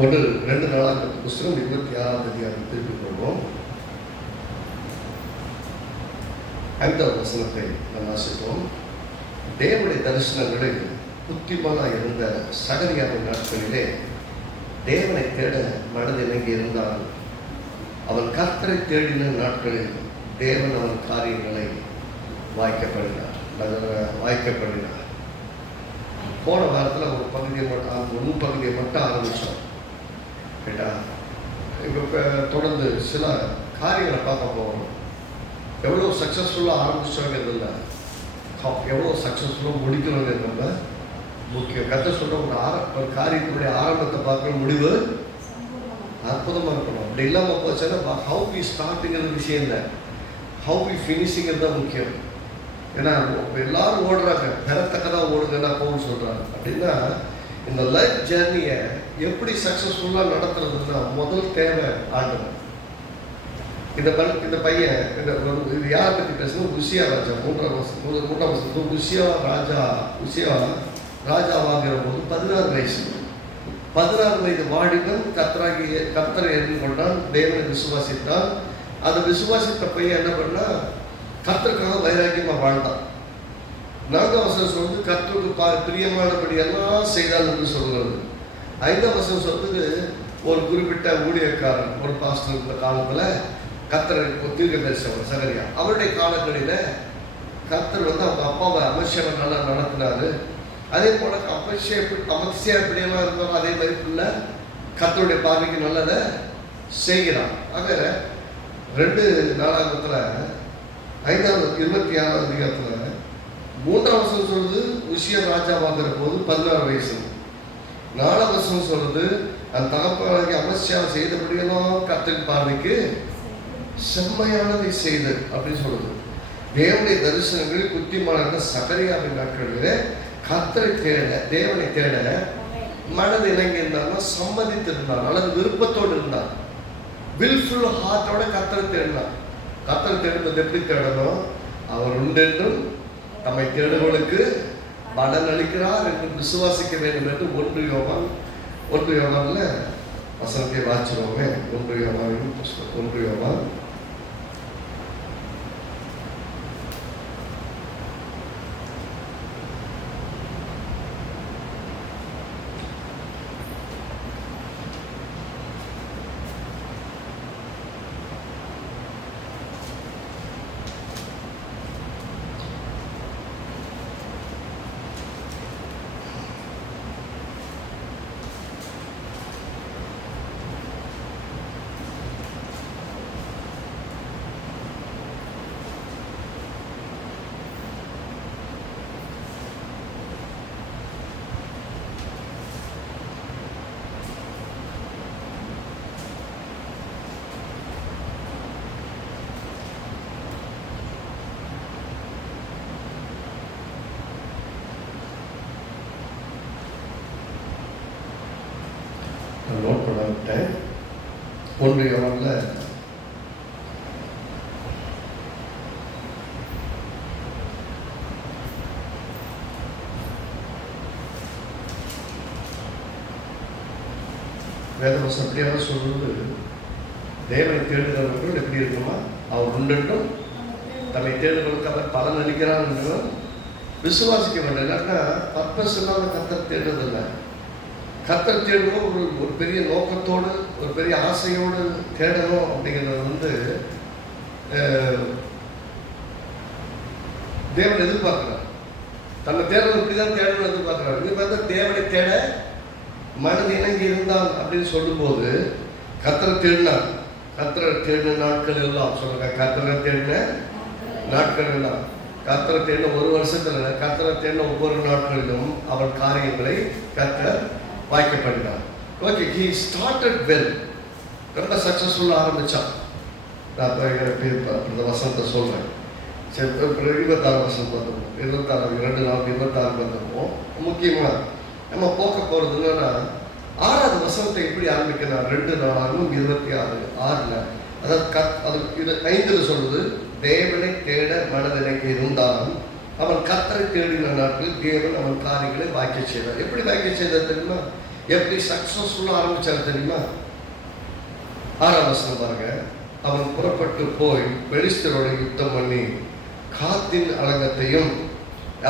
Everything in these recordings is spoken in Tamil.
ஒன்று 2 நாளாகமத்தின் புஸ்தகம் 26ஆம் அதிகாரம் திருப்பிக் கொள்வோம். 5வது வசனத்தை நாம் வாசிப்போம். தேவனுடைய தரிசனங்களில் புத்திமானாக இருந்த சகரியாவின் நாட்களிலே தேவனை தேட மனதிலங்கி இருந்தால் அவன் கர்த்தரை தேடின நாட்களில் தேவன் அவன் காரியங்களை வாய்க்கப்படினார். போன வாரத்தில் ஒரு பகுதியை மட்டும் முன்பகுதியை மட்டும் ஆரம்பித்தோம். கேட்டா இப்போ தொடர்ந்து சில காரியங்களை பார்க்க போகிறோம். எவ்வளோ சக்ஸஸ்ஃபுல்லாக ஆரம்பிச்சோங்கிறது இல்லை, எவ்வளோ சக்ஸஸ்ஃபுல்லாக முடிக்கிறோங்கிறது நம்ம முக்கியம். கற்று சொல்கிற ஒரு காரியத்தினுடைய ஆரம்பத்தை பார்க்குற முடிவு அற்புதமாக இருக்கணும். அப்படி இல்லாமல் போச்சுன்னா ஹவு வி ஸ்டார்ட்டுங்கிறது விஷயம் இல்லை, ஹவு வி ஃபினிஷிங்கிறது தான் முக்கியம். ஏன்னா எல்லாரும் ஓடுறாங்க, பெறத்தக்கதான் ஓடுங்கன்னா போன்னு சொல்கிறாங்க. அப்படின்னா இந்த லைஃப் ஜேர்னியை எப்படி சக்ஸஸ்ஃபுல்லாக நடத்துறதுன்னா முதல் தேவை ஆண்டவர். இந்த பையன் இது யாரை பற்றி பேசுனா உசியா ராஜா. மூன்றாம் வருஷம் உசியா ராஜாவாகிற போது 16 வயசு. 16 வயது வாலிபன் கர்த்தரை எறிந்து கொண்டான், தேவனை விசுவாசித்தான். அதை விசுவாசித்த பையன் என்ன பண்ணா, கர்த்தருக்காக வைராக்கியமாக வாழ்ந்தான். 4ஆம் வசனம் சொல்லுது கர்த்தருக்கு பிரியமானபடி எல்லாம் செய்தால் என்று சொல்கிறது. 5ஆம் வசனம் சொல்றது ஒரு குறிப்பிட்ட ஊழியக்காரன், ஒரு பாஸ்டர் இருந்த காலத்தில் கர்த்தரை தீர்க்கதரிசனம் சகரியா, அவருடைய காலங்களில் கர்த்தர் அவங்க அப்பாவை அமர்ஷியாவை நல்லா நடத்தினாரு. அதே போல அமர்ஷியா எப்படியெல்லாம் இருந்தாலும் அதே மாதிரி பிள்ளை கர்த்தருடைய பார்வைக்கு நல்லதை செய்கிறான். ஆக 2 நாளாகமத்தில் 26ஆம் அதிகாரத்தில் 3ஆம் வசனம் சொல்றது உசியா ராஜாவாகிற போது 16 வயசு. 4ஆம் வசனம் சொல்றது அந்த தகப்பனாகி அமர்ஷியாவை செய்தபடியெல்லாம் கர்த்தரின் பார்வைக்கு செம்மையானதை செய்து அப்படின்னு சொல்லுது. தேவனுடைய தரிசனங்களில் புத்திமானாக சகரியாவின் நாட்களிலே கர்த்தரை தேட, தேவனை தேட மனது இணங்கி இருந்தாலும் சம்மதித்திருந்தான், அல்லது விருப்பத்தோடு இருந்தான், வில்ஃபுல் ஹார்ட்டோட கர்த்தரை தேடினான். கர்த்தரை தேடுவது எப்படி தேடணும்? அவர் உண்டென்றும் தம்மை தேடுவர்களுக்கு பலன் அளிக்கிறார் என்று விசுவாசிக்க வேண்டும் என்று 1 யோவான்ல வசனத்தை வாசிச்சுருவோமே. 1 யோவான் நோட் பண்ண விட்டேன். 1 யோவான்ல வேதவசம் அப்படியாக சொல்றது, தேவனை தேடுகிறவர்கள் எப்படி இருக்குமா, அவர் உண்டென்றும் தன்னை தேடுகிறவர்களுக்கு அவர் பலன் அளிக்கிறார் என்று விசுவாசிக்க வேண்டும். இல்லைன்னா பர்பஸ் இல்லாத கர்த்தரை தேடுறதில்லை. கர்த்தரை தேடுவோம் ஒரு பெரிய நோக்கத்தோடு, ஒரு பெரிய ஆசையோடு தேடணும். அப்படிங்கிறது தேவன் எதிர்பார்க்கிறார். தன்னை தேடணும், இப்படிதான் தேடணும் எதிர்பார்க்கிறார். இது வந்து தேவனை தேட மனது இணங்கி இருந்தான் அப்படின்னு சொல்லும்போது கர்த்தரை தேடினார். கர்த்தரை தேடின நாட்கள் எல்லாம் சொல்லுங்க, கர்த்தரை தேடின நாட்கள் எல்லாம், கர்த்தரை தேடின 1 வருஷத்துல கர்த்தரை தேடின ஒவ்வொரு நாட்களிலும் அவன் காரியங்களை கர்த்தர் வாய்க்கப்படினார். ஓகே, ஹி ஸ்டார்டட் வெல், ரொம்ப சக்ஸஸ்ஃபுல்லாக ஆரம்பித்தான். நான் இந்த வசனத்தை சொல்கிறேன். சரி, 26 வசனம் பார்த்துப்போம். 26 பார்த்துப்போம். முக்கியமாக நம்ம போக்க போகிறது என்னன்னா, 6வது வசனத்தை எப்படி ஆரம்பிக்கணும்? 2 நாளாகவும் 26:6 அதாவது இது 5 சொல்லுது, தேவனை தேட மனதிலங்கி இருந்தாலும் அவன் கர்த்தரை தேடின நாட்களில் தேவன் அவன் காரியங்களை வாய்க்க செய்தார். எப்படி வாய்க்க செய்தார் தெரியுமா? எப்படி சக்சஸ்ஃபுல்லாக ஆரம்பிச்சார் தெரியுமா? 6ஆம் வசனம் பாருங்க. அவன் புறப்பட்டு போய் பெலிஸ்தரோட யுத்தம் பண்ணி காத்தின் அலங்கத்தையும்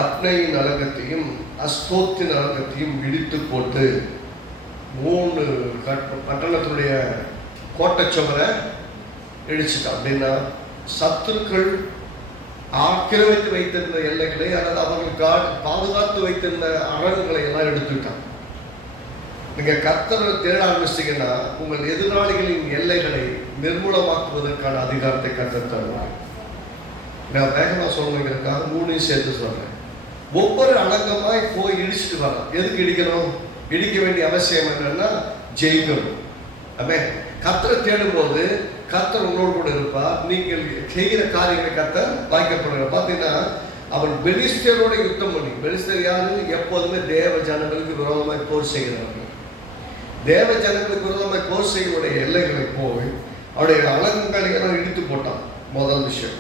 அப்னையின் அலங்கத்தையும் அஸ்தோத்தின் அலங்கத்தையும் இடித்து போட்டு 3 பட்டணத்தினுடைய கோட்டைச்சுவரை இடிச்சுட்டான். அப்படின்னா சத்துருக்கள் ஆக்கிரமித்து வைத்திருந்த எல்லைகளை அல்லது அவர்கள் பாதுகாத்து வைத்திருந்த அரண்களை எல்லாம் எடுத்துட்டான். நீங்க கர்த்தரை தேட ஆரம்பிச்சிங்கன்னா உங்கள் எதிராளிகளின் எல்லைகளை நிர்மூலமாக்குவதற்கான அதிகாரத்தை கர்த்தர் தருவார். நான் வேகமாக சொல்லணுங்கிறதுக்காக 3 சேர்த்து சொல்றேன். ஒவ்வொரு அடங்கமாய் போய் இடிச்சுட்டு வரலாம். எதுக்கு இடிக்கணும்? இடிக்க வேண்டிய அவசியம் என்னன்னா ஜெயிக்கணும். அப்பே கர்த்தரை தேடும் போது கர்த்தர் உங்களோடு கூட இருப்பார். நீங்கள் செய்கிற காரியங்களை கர்த்தர் வாய்க்கப்படுகிறார். பார்த்தீங்கன்னா அவன் பெலிஸ்தரோட யுத்தம் பண்ணி, பெலிஸ்தர் யாரு? எப்போதுமே தேவ ஜனங்களுக்கு விரோதமாய் போர் செய்கிறார்கள். தேவ ஜனங்களுக்கு விரோதமாய் போர் செய்யக்கூடிய எல்லைகளை போய் அவருடைய அலங்கங்களை எல்லாம் இடித்து போட்டான். முதல் விஷயம்.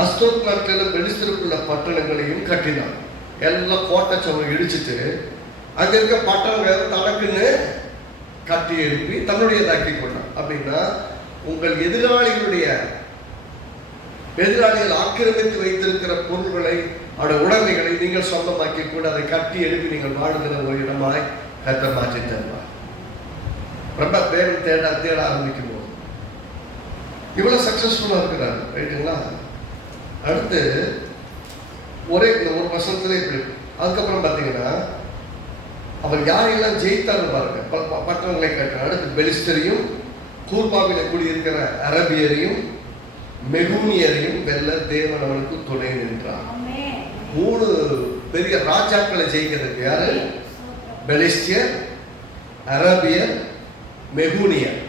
அஸ்தோத் நாட்களில் பெலிஸ்தருக்குள்ள பட்டணங்களையும் கட்டினான். எல்லாம் கோட்டை சுவர் இடிச்சுட்டு அங்க இருக்க பட்டணங்கள் தனக்குன்னு கட்டி எழுப்பி தன்னுடையதாக்கி கொண்டான். அப்படின்னா உங்கள் எதிராளிகள் ஆக்கிரமித்து வைத்திருக்கிற பொருள்களை, அவருடைய உடைமைகளை நீங்கள் சொந்தமாக்கி கூட அதை கட்டி எழுப்பி நீங்கள் வாழுகிற ஒரு இடமாய் கர்த்தர் மாற்றி தருவார். ரொம்ப பேரும் தேட ஆரம்பிக்கும் போது இவ்வளவு சக்சஸ்ஃபுல்லா இருக்கிறாரு. ரைட்டுங்களா? அடுத்து இந்த ஒரு வருஷத்துல இப்படி. அதுக்கப்புறம் பார்த்தீங்கன்னா அவர் யாரெல்லாம் ஜெயித்தார் பாருங்க. பட்டணங்களை கட்டினார். அடுத்து பெலிஸ்தரையும் கூர்பாவில குடியிருக்கிற அரபியரையும் மெகூனியரையும் வெல்ல தேவன் அவனுக்கு துணை நின்றார். 3 பெரிய ராஜாக்களை ஜெயிக்கிறதுக்கு யாரு? பெலிஸ்தியர், அரபியர், மெகூனியர்.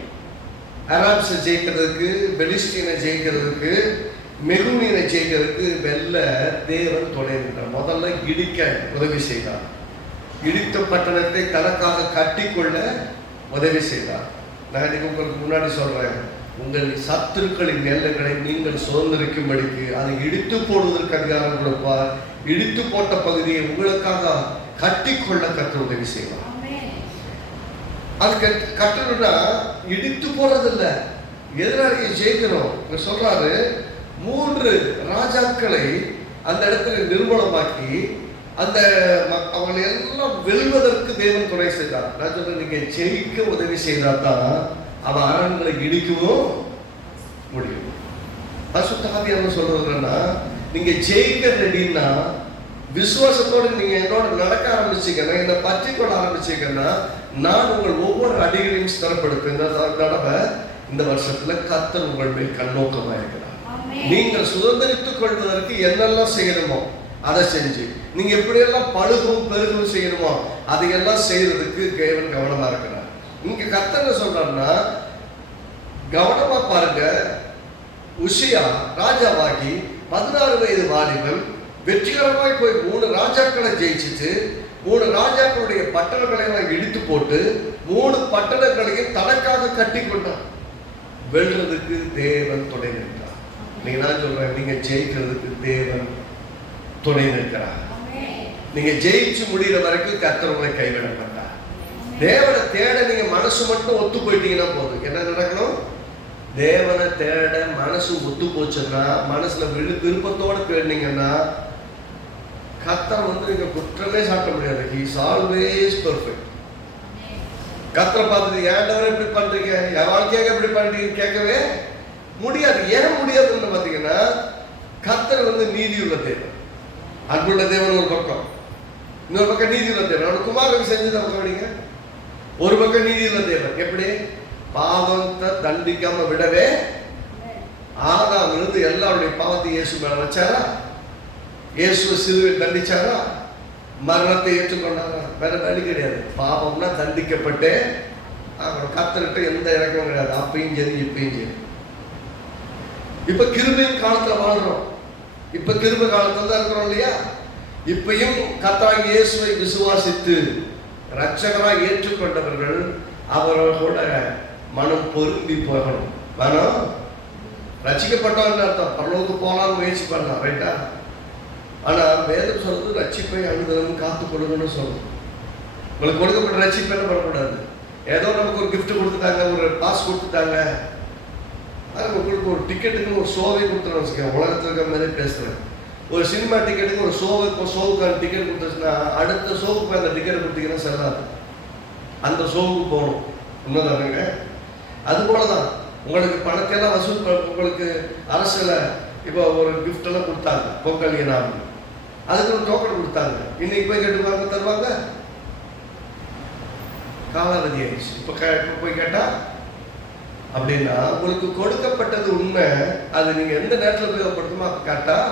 அரப்ஸை ஜெயிக்கிறதுக்கு, பெலிஸ்தியனை ஜெயிக்கிறதுக்கு, மெகூனியனை ஜெயிக்கிறதுக்கு வெல்ல தேவன் துணை நின்றார். முதல்ல இடிக்க உதவி செய்தார். இடித்த பட்டணத்தை தனக்காக கட்டிக்கொள்ள உதவி செய்தார். நான் இன்னைக்கு உங்களுக்கு முன்னாடி சொல்றேன், உங்கள் சத்துருக்களின் எல்லைகளை நீங்கள் சுதந்திரிக்கும்படிக்கு அதை இடித்து போடுவதற்கு அதிகாரம் கொடுப்பார். இடித்து போட்ட பகுதியை உங்களுக்காக கட்டிக்கொள்ள கர்த்தர் உதவி செய்வார். அது கட்டணும்னா இடித்து போறது இல்ல, எதிராளியை ஜெயிக்கணும். சொல்றாரு 3 ராஜாக்களை அந்த இடத்துல நிர்மூலமாக்கி அந்த அவங்களை எல்லாம் வெல்வதற்கு தேவன் துணை செய்தார். நான் சொல்றேன், நீங்க ஜெயிக்க உதவி செய்தால் தான் அவன் அரண்களை இடிக்கவும் முடியும். பரிசுத்த ஆவியானவர் சொல்றதுன்னா, நீங்க ஜெயிக்க ரெடின்னா விசுவாசத்தோடு நீங்க என்னோட நடக்க ஆரம்பிச்சீங்கன்னா, என்னை பற்றி கொள்ள ஆரம்பிச்சீங்கன்னா, நான் உங்கள் ஒவ்வொரு அடிகளையும் ஸ்திரப்படுத்தும். இந்த தடவை இந்த வருஷத்துல கர்த்தர் உங்கள் மேல் கண்ணோக்கமா இருக்கிறார். நீங்கள் சுதந்திரித்துக் கொள்வதற்கு என்னெல்லாம் செய்யணுமோ அதை செஞ்சு, நீங்க எப்படியெல்லாம் பழுகும் பெருகும் செய்யணுமோ அதையெல்லாம் செய்யறதுக்கு தேவன் கவனமா இருக்கிறார். இங்க கர்த்தர் சொல்றாருன்னா, கவனமா பாருங்க. உசியா ராஜாவாகி 16 வயது வாலிபன் வெற்றிகரமாய் போய் 3 ராஜாக்களை ஜெயிச்சுட்டு 3 ராஜாக்களுடைய பட்டணங்களை எல்லாம் இடித்து போட்டு 3 பட்டணங்களையும் தனக்காக கட்டி கொண்டான். வெல்றதுக்கு தேவன் துணை நிற்கிறார். நீங்க நான் சொல்றேன், நீங்க ஜெயிக்கிறதுக்கு தேவன் துணை நிற்கிறார். நீங்க ஜெயிச்சு முடிகிற வரைக்கும் கர்த்தர் உங்களை கைவிட மாட்டார். தேவனை தேட நீங்க மனசு மட்டும் ஒத்து போயிட்டீங்கன்னா போதும். என்ன நடக்கணும்? தேவனை தேட மனசு ஒத்து போச்சுன்னா, மனசுல விருப்பத்தோட தேடினீங்கன்னா கர்த்தர் நீங்க குற்றமே சாட்ட முடியாது. He is always perfect. கர்த்தரை பார்த்துட்டு ஏண்டவரை இப்படி பண்றீங்க, என் வாழ்க்கையாக இப்படி பண்றீங்க கேட்கவே முடியாது. ஏன் முடியாதுன்னு பாத்தீங்கன்னா, கர்த்தர் நீதியுள்ள தேவன், அன்புள்ள தேவன் ஒரு பக்கம், இன்னொரு பக்கம் நீதியுள்ள தேவன். அவனுக்கு குமாரன் செஞ்சதை கவனிங்க. ஒரு பக்கம் நீதியுள்ள தேவன் எப்படி பாவத்தை தண்டிக்காம விடவே ஆதாம் இருந்து எல்லாருடைய பாவத்தை இயேசு மேல வச்சாரா? இயேசு சிலுவையில் தண்டிச்சாரா? மரணத்தை ஏற்றுக்கொண்டாரா? வேற வழி கிடையாது. பாவம்னா தண்டிக்கப்பட்டே கர்த்தர்கிட்ட எந்த இறக்கமும் கிடையாது. அப்பயும் சரி இப்பயும் சரி. இப்ப கிருபையின் காலத்துல வாழ்றோம். இப்ப கிருபை காலத்துல தான் இருக்கிறோம் இல்லையா? இப்பயும் கர்த்தராகிய இயேசுவை விசுவாசித்து இரட்சகராய் ஏற்றுக்கொண்டவர்கள் அவர்களோட மனம் பொருந்தி போகணும். மனம் ரட்சிக்கப்பட்டவன் அர்த்தம், பரலோகத்துக்கு போகலான்னு முயற்சி பண்ணலாம், ரைட்டா? ஆனா வேதம் சொல்றது ரட்சிப்பை அனுதினமும் காத்துக்கொள்ளுங்கன்னு சொல்லுது. உங்களுக்கு கொடுக்கப்பட்ட ரட்சிப்பு என்ன பண்ணக்கூடாது, ஏதோ நமக்கு ஒரு கிஃப்ட் கொடுத்துட்டாங்க, ஒரு பாஸ் கொடுத்துட்டாங்க, அது உங்களுக்கு ஒரு டிக்கெட்டுக்கு ஒரு ஷோவே கொடுத்துருன்னு வச்சுக்கோங்க. உலகத்தில் இருக்கிற மாதிரி பேசுகிறேன். ஒரு சினிமா டிக்கெட்டுக்கு ஒரு ஷோவுக்கான டிக்கெட் கொடுத்துச்சுன்னா அடுத்த ஷோவுக்கு அந்த டிக்கெட் கொடுத்தீங்கன்னா செல்லாது, அந்த ஷோவுக்கு போகணும். உண்மைதானுங்க? அதுபோல தான் உங்களுக்கு பணத்தையெல்லாம் வசூல், உங்களுக்கு அரசில் இப்போ ஒரு கிஃப்டெல்லாம் கொடுத்தாங்க, பொங்கல் ஏனாமல் அதுக்கு ஒரு டோக்கன் கொடுத்தாங்க. இன்னைக்கு போய் கேட்டுவாங்க, தருவாங்க? காலாவதி ஆயிடுச்சு. இப்போ போய் கேட்டால் அப்படின்னா உங்களுக்கு கொடுக்கப்பட்டது உண்மை, அது நீங்கள் எந்த நேரத்தில் உபயோகப்படுத்துமோ அப்போ கேட்டால்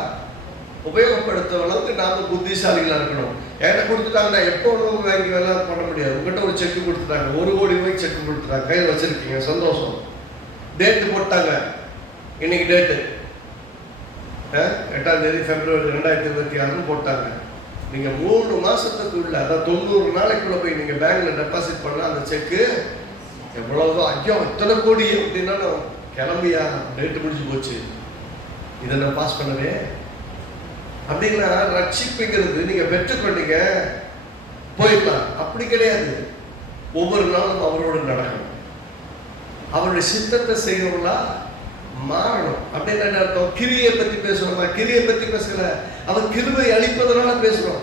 உபயோகப்படுத்துற அளவுக்கு நாம் புத்திசாலிகளாக இருக்கணும். என்கிட்ட கொடுத்துட்டாங்கன்னா எப்போ உணவு வாங்கி வேலை பண்ண முடியாது. உங்கள்கிட்ட ஒரு செக்கு கொடுத்துட்டாங்க, 1 கோடி ரூபாய்க்கு செக்கு கொடுத்துட்டாங்க, கையில் வச்சுருக்கீங்க, சந்தோஷம். டேட்டு போட்டாங்க, இன்னைக்கு டேட்டு 8ஆம் தேதி February 2026 போட்டாங்க. நீங்கள் 3 மாதத்துக்குள்ள, அதாவது 90 நாளைக்குள்ளே போய் நீங்கள் பேங்க்கில் டெபாசிட் பண்ணால் அந்த செக்கு எவ்வளோதோ, ஐயோ இத்தனை கோடி அப்படின்னா கிளம்பியா, டேட்டு முடிஞ்சு போச்சு, இதை நான் பாஸ் பண்ணவே. அப்படின்னா ரட்சிப்புங்கிறது நீங்கள் பெற்றுக்கொண்டீங்க போயிடலாம், அப்படி கிடையாது. ஒவ்வொரு நாளும் அவரோடு நடக்கணும், அவருடைய சித்தத்தை செய்யறவங்களா மாறணும். அப்படின்னு என்ன அர்த்தம்? கிரியை பற்றி பேசுறோமா? கிரியை பற்றி பேசல, அவர் கிருபை அளிப்பதனால பேசுறோம்.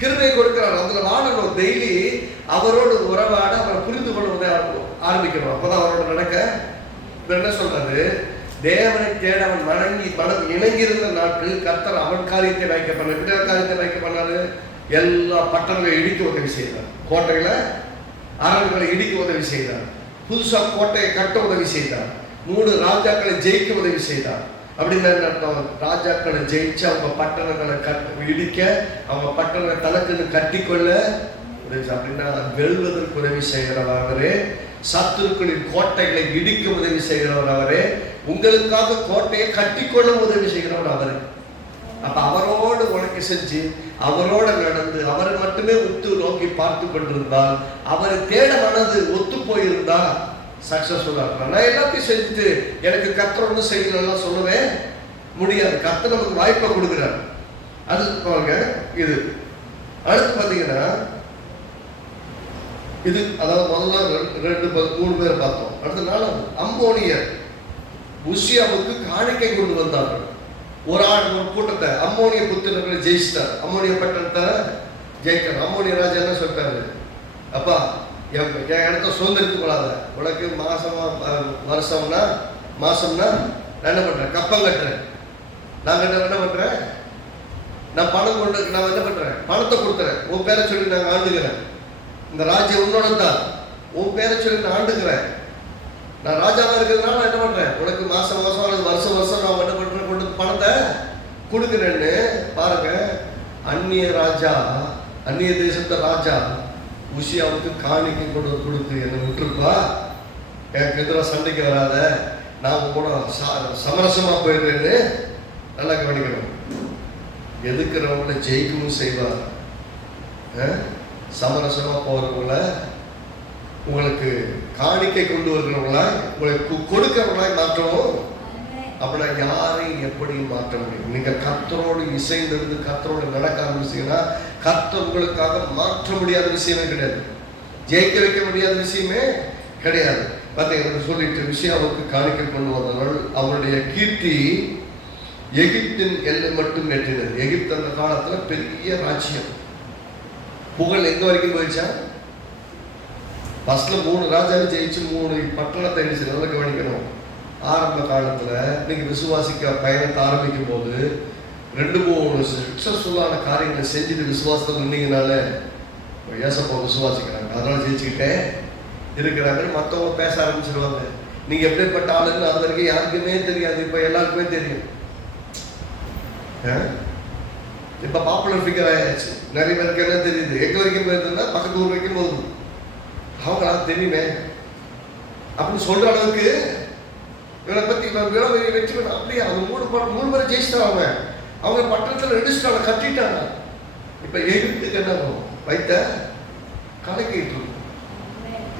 கிருபை கொடுக்கிறார், அதில் வாழணும். டெய்லி அவரோடு உறவாட, அவரை புரிந்து கொள்ள ஆரம்பிக்கணும். அப்போதான் அவரோட நடக்க. என்ன சொல்றாரு? தேவனை தேட அவன் மனம் இணங்கியிருந்த நாட்களில் கர்த்தர் அவன் காரியத்தை வைக்க பண்ணார். இப்படி காரியத்தை வைக்க பண்ணாரு. எல்லா பட்டணங்களை இடிக்க உதவி செய்தார், கோட்டைகளை அரண்களை இடிக்க உதவி செய்தார், புதுசாக கோட்டையை கட்ட உதவி செய்தார், 3 ராஜாக்களை ஜெயிக்க உதவி செய்தார். அப்படின்னு அர்த்தம்? ராஜாக்களை ஜெயிச்சு அவங்க பட்டணங்களை இடிக்க, அவங்க பட்டணங்களை தனக்குன்னு கட்டிக்கொள்ள உதவி. அப்படின்னா வெல்வதற்கு உதவி செய்கிறவர் அவரே, சத்துருக்களின் கோட்டைகளை இடிக்க உதவி செய்கிறவர் அவரே, உங்களுக்காக கோட்டையை கட்டிக்கொள்ள உதவி செய்கிறவர் அவரே. அப்ப அவரோடு உனக்கு செஞ்சு, அவரோட நடந்து, அவரை மட்டுமே உத்து நோக்கி பார்த்து கொண்டிருந்தால், அவரை தேட மனது ஒத்து போயிருந்தா சக்சஸ்ஃபுல்லா இருப்பார். நான் எல்லாத்தையும் செஞ்சுட்டு எனக்கு கர்த்தர் ஒன்றும் செய்யலாம் சொல்லவே முடியாது. கர்த்தர் நமக்கு வாய்ப்பை கொடுக்குறார். அது பாருங்க. இது அடுத்து பார்த்தீங்கன்னா, இது அதாவது முதல்ல 3 பேரை பார்த்தோம். அடுத்த நாள் அம்மோனியர் உசியாவுக்கு காணிக்கை கொண்டு வந்தார்கள். ஒரு கூட்டத்தை அம்மோனிய புத்திரர்களை ஜெயிச்சிட்டார். அம்மோனிய பட்டணத்தை ஜெயிக்கிறார். அம்மோனிய ராஜா என்ன சொல்லிட்டாரு? அப்பா, என் இடத்த சுதந்திரத்துக் கொள்ளாத, உனக்கு வருஷம்னா மாசம்னா நான் என்ன பண்றேன்? கப்பம் கட்டுறேன். நான் என்ன பண்றேன்? நான் பணம் கொண்டு நான் என்ன பண்றேன்? பணத்தை கொடுத்துறேன். உன் பேரை சொல்லி நாங்கள் ஆண்டுகிறேன். இந்த ராஜ்யம் உன்னோட தான், உன் பேரை சொல்லி நான் ஆண்டுகிறேன். நான் ராஜாவாக இருக்கிறதுனால நான் என்ன பண்றேன்? உனக்கு மாசம் அல்லது வருஷம் நான் என்ன பண்றேன்? கொண்டு பணத்தை கொடுக்குறேன்னு பாருங்க. அந்நிய ராஜா, அந்நிய தேசத்த ராஜா உசியாவுக்கு காணிக்கை கொண்டு கொடுத்து என்னை விட்டுருப்பா, எனக்கு எதிராக சண்டைக்கு வராத, நான் கூட சமரசமா போயிடுறேன்னு நல்லா கவனிக்கணும். எதுக்குறவங்கள ஜெயிக்கவும் செய்வார். சமரசமா போறவங்கள, உங்களுக்கு காணிக்கை கொண்டு வருகிறவங்கள, உங்களுக்கு கொடுக்கிறவங்களாய் மாற்றவும். அப்படின்னா யாரையும் எப்படி மாற்ற முடியும்? நீங்க கர்த்தரோடு இசைந்திருந்து கர்த்தரோடு நடக்க ஆரம்பிச்சீங்கன்னா கர்த்தர் உங்களுக்காக மாற்ற முடியாத விஷயமே கிடையாது, ஜெயிக்க வைக்க முடியாத விஷயமே கிடையாது. பார்த்தீங்கன்னா சொல்லிட்டு விஷயாவுக்கு காணிக்கை கொண்டு வந்தவர்கள் அவருடைய கீர்த்தி எகிப்தின் எல்லை மட்டும் எட்டினது. எகிப்து அந்த காலத்துல பெரிய ராஜ்யம். புகழ் எங்க வரைக்கும் போயிடுச்சா? ஃபர்ஸ்ட்ல 3 ராஜாவை ஜெயிச்சு 3 பட்டணத்தை அடிச்சு. நல்லா கவனிக்கணும். ஆரம்ப காலத்துல இன்னைக்கு விசுவாசிக்க பயணத்தை ஆரம்பிக்கும் போது 2-3 சக்சஸ்ஃபுல்லான காரியங்களை செஞ்சுட்டு விசுவாசத்தை இருந்தீங்கனால ஏசப்பா விசுவாசிக்கிறாங்க, அதனால ஜெயிச்சுக்கிட்டே இருக்கிறாங்க. மற்றவங்க பேச ஆரம்பிச்சிருவாங்க. நீங்க எப்படிப்பட்ட ஆளுன்னு அது வரைக்கும் யாருக்குமே தெரியாது, இப்ப எல்லாருக்குமே தெரியும். இப்ப பாப்புலர் ஃபிகர் ஆயாச்சு. நிறைய பேருக்கு என்ன தெரியுது? எங்க வரைக்கும் போயிருந்தா பக்கத்து ஊர் வரைக்கும் போகுது, அவங்களா தெரியுமே அப்படின்னு சொல்ற அளவுக்கு இவனை பத்தி வெற்றி பண்ண. அப்படியே அவங்க 3 முறை ஜெயிச்சிட்டாங்க. அவங்க பட்டணத்துல ரெடிஸ்டால கட்டிட்டாங்க. இப்ப எகிப்துக்கு என்ன வைத்த கலக்கிட்டு இருக்கும்.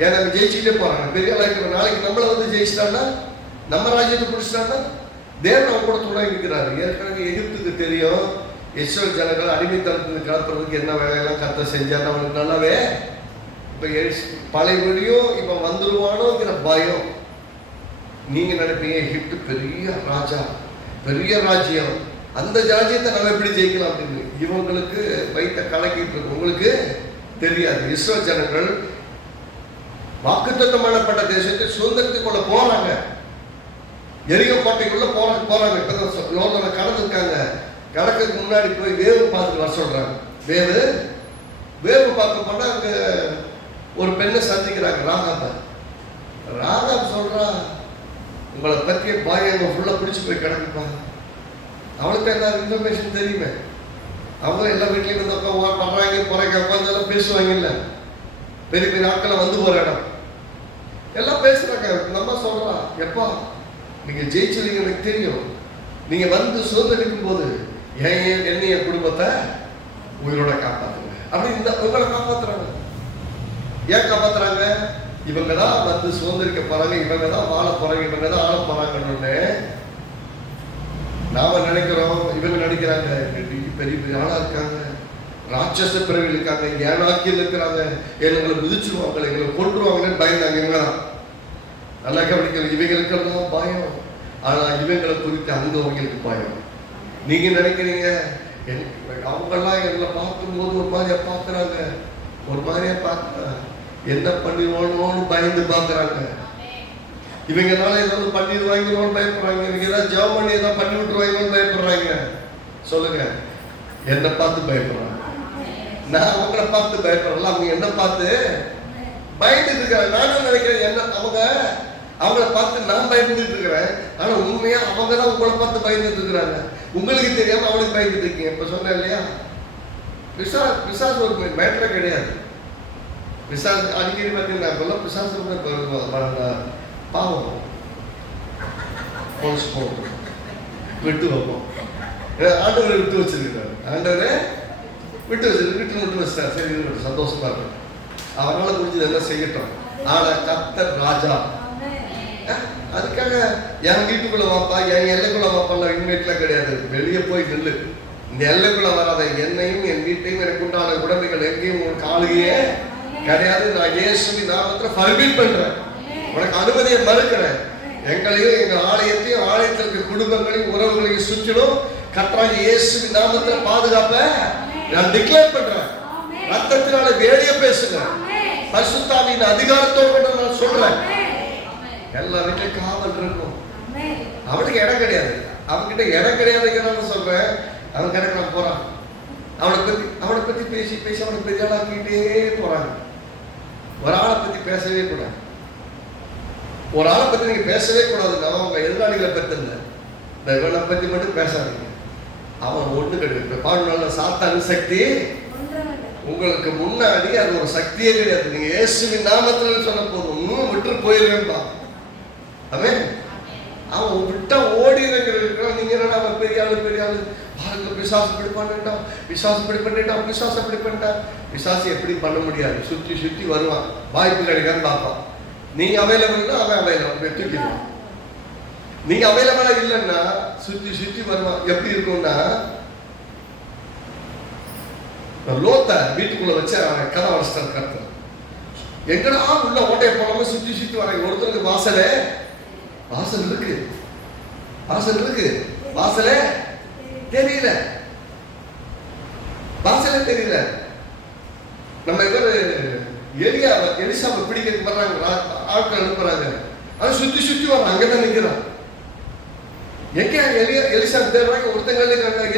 ஏன் நம்ம ஜெயிச்சுட்டே போறாங்க, பெரிய ஆளாக. நாளைக்கு நம்மளை வந்து ஜெயிச்சிட்டாங்கன்னா, நம்ம ராஜ்யத்தை பிடிச்சிட்டாங்கன்னா தேவன் அவங்க கூட துணை இருக்கிறாரு. ஏற்கனவே எகிப்துக்கு தெரியும் இஸ்ரவேல் ஜனங்கள் அடிமைத்தனத்துக்கு கிளப்புறதுக்கு என்ன வேலையெல்லாம் கர்த்தர் செஞ்சாருன்னு அவனுக்கு நல்லாவே இப்ப பழையபடியும் இப்ப வந்துருவானோங்கிற பயம். நீங்க நினைப்பீங்க எகிப்து பெரிய ராஜா, பெரிய ராஜ்யம், அந்த ராஜ்யத்தை நம்ம எப்படி ஜெயிக்கலாம் அப்படின்னு இவங்களுக்கு வைத்த கலக்கிட்டு இருக்கு. உங்களுக்கு தெரியாது. இஸ்ரவேல் ஜனங்கள் வாக்குத்தத்தம் பண்ணப்பட்ட தேசத்தை சுதந்திரத்துக் கொள்ள போறாங்க. எரியோ கோட்டைக்குள்ள போறாங்க. இப்பதான் யோர்தானை கடந்துருக்காங்க. கடக்கிறதுக்கு முன்னாடி போய் வேவு பார்த்துட்டு வர சொல்றாங்க. வேவு பார்க்க போனா அங்க ஒரு பெண்ணை சந்திக்கிறாங்க, ராகாப் சொல்றா, உங்களை பற்றிய பாய் ஃபுல்லா பிடிச்சு போய் கிடக்குப்பாங்க. அவளுக்கு எல்லா இன்ஃபர்மேஷன் தெரியுமே. அவங்க எல்லா வீட்லயும் வந்து பண்றாங்க, போறாங்க, உட்காந்து பேசுவாங்க. இல்ல பெரிய பெரிய ஆட்களை வந்து போற இடம் எல்லாம் பேசுறாங்க. நம்ம சொல்றான், எப்பா நீங்க ஜெயிச்சிருங்க, எனக்கு தெரியும். நீங்க வந்து சுதந்திரிக்கும் போது என்னைய குடும்பத்தை உயிரோட காப்பாத்துங்க அப்படி இந்த உங்களை காப்பாத்துறாங்க. ஏன் காப்பாத்துறாங்க? இவங்க தான் வந்து சுதந்திரிக்க போறாங்க, இவங்க தான் வாழ போறாங்க, இவங்க தான் ஆள போறாங்கன்னு நாம நினைக்கிறோம். இவங்க நினைக்கிறாங்க பெரிய பெரிய ஆளா இருக்காங்க, ராட்சச பிறவிகள் இருக்காங்க, ஏனாக்கியில் இருக்கிறாங்க, எங்களை மிதிச்சிருவாங்க, எங்களை கொண்டுருவாங்கன்னு பயந்தாங்க. இவங்க தான் நல்லா கவனிக்கணும். இவங்களுக்கெல்லாம் பயம். ஆனா இவங்களை குறித்து அங்க அவங்களுக்கு பயம். நீங்க நினைக்கிறீங்க அவங்கெல்லாம் எங்களை பார்க்கும்போது ஒரு மாதிரியா பார்க்குறாங்க, ஒரு மாதிரியா பார்க்குறாங்க, என்ன பண்ணிடுவானோன்னு பயந்து பார்க்குறாங்க. இவங்கனால ஏதாவது பண்ணிடுவாங்களோன்னு பயப்படுறாங்க. இவங்க ஏதாவது ஜெபம் பண்ணி ஏதாவது பண்ணி விட்டுருவாங்களோன்னு பயப்படுறாங்க. சொல்லுங்க, என்னை பார்த்து பயப்படுறாங்க, நான் அவங்கள பார்த்து பயப்படல, அவங்க என்ன பார்த்து பயந்துட்டு இருக்கிறாங்க. நானும் நினைக்கிறேன் என்ன அவங்கள பார்த்து நான் பயந்துட்டு இருக்கிறேன். ஆனா உண்மையா அவங்க தான் உங்களை பார்த்து பயந்துட்டு இருக்கிறாங்க. உங்களுக்கு தெரியாம அவளுக்கு பயந்துட்டு இருக்கீங்க. இப்ப சொன்னேன் இல்லையா, பிசாசு ஒரு மேட்டரே கிடையாது. பிசாசு அடிக்கடி பார்த்தீங்கன்னா பிசாசு பாவம் விட்டு வைப்போம். ஆண்டவரை விட்டு வச்சிருக்கிறாரு, ஆண்டவரை விட்டு வச்சிட்டார். சரி, சந்தோஷமா இருக்கும். அவரால் முடிஞ்சது என்ன செய்யட்டும். ஆனா கர்த்தர் ராஜா. அதுக்காக என் வீட்டுக்குள்ள வாப்பா, என் எல்லைக்குள்ள வாப்பால இன்வைட்லாம் கிடையாது. வெளியே போய் நில்லு, இந்த எல்லைக்குள்ள வராத. என்னையும் என் வீட்டையும் எனக்கு உண்டான உடமைகள் எங்கேயும் உங்களுக்கு ஆளுகையே கிடையாது. நான் இயேசுவின் நாமத்துல ஃபர்பிட் பண்றேன், உனக்கு அனுமதியை மறுக்கிறேன். எங்களையும் எங்க ஆலயத்தையும் ஆலயத்திற்கு குடும்பங்களையும் உறவுகளையும் சுற்றிலும் கர்த்தராகிய இயேசுவின் நாமத்துல பாதுகாப்ப நான் டிக்ளேர் பண்றேன். ரத்தத்தினால வேலைய பேசுகிறேன், பரிசுத்தாவின் அதிகாரத்தோடு நான் சொல்றேன். எல்லா வீட்லயும் காவல் இருக்கும். அவனுக்கு இடம் கிடையாது, அவன்கிட்ட இடம் கிடையாதுங்கிறத சொல்றேன். அவன் கிட்ட நான் போறான், அவனை பத்தி பேசி பேசி அவனுக்கு பெரிய ஆளாக்கிட்டே போறாங்க. ஒரு ஆளை பத்தி பேசவே கூடாது, ஒரு ஆளை பத்தி நீங்க பேசவே கூடாது. அவங்க எதிராளிகளை பத்தி இல்லை, இந்த இவனை பத்தி மட்டும் பேசாதீங்க. அவன் ஒண்ணு கிடையாது. பாடுனால சாத்தான சக்தி உங்களுக்கு முன்னாடி அது ஒரு சக்தியே கிடையாது. நீங்க இயேசுவின் நாமத்துல சொன்ன போதும் இன்னும் விட்டு போயிருவேன்பா. அவன் அவன் விட்டா ஓடிடுறான். நீங்க என்ன அவன் பெரிய ஆளு பாருங்க, பிசாசு இப்படி பண்ணிட்டான், பிசாசு இப்படி பண்ணிட்டான், பிசாசு இப்படி பண்ணிட்டான். பிசாசு எப்படி பண்ண முடியாது, சுற்றி சுற்றி வருவான், வாய்ப்பு கிடைக்கான்னு பார்ப்பான். நீங்க அவைலபிள்னா அவன் அவைலபிள் தூக்கிடுவான். நீங்க அவைலபிளா இல்லைன்னா சுற்றி சுற்றி வருவான். எப்படி இருக்கும்னா, லோத்த வீட்டுக்குள்ள வச்சு அவன் கதை வளர்ச்சிட்டான். கருத்து எங்கடா உள்ள ஓட்டையை போடாம சுற்றி சுற்றி வராங்க. ஒருத்தருக்கு வாசல் இருக்கு, வாசலே தெரியல, நம்ம இவர் எலிசாவை பிடிக்கிறதுக்கு வர்றாங்க, ஆட்கள் அனுப்புறாங்க. அதை சுத்தி சுத்தி வர்றான், அங்கதான் நிற்கிறான். எங்க எலிசா தேடுறாங்க. ஒருத்தங்க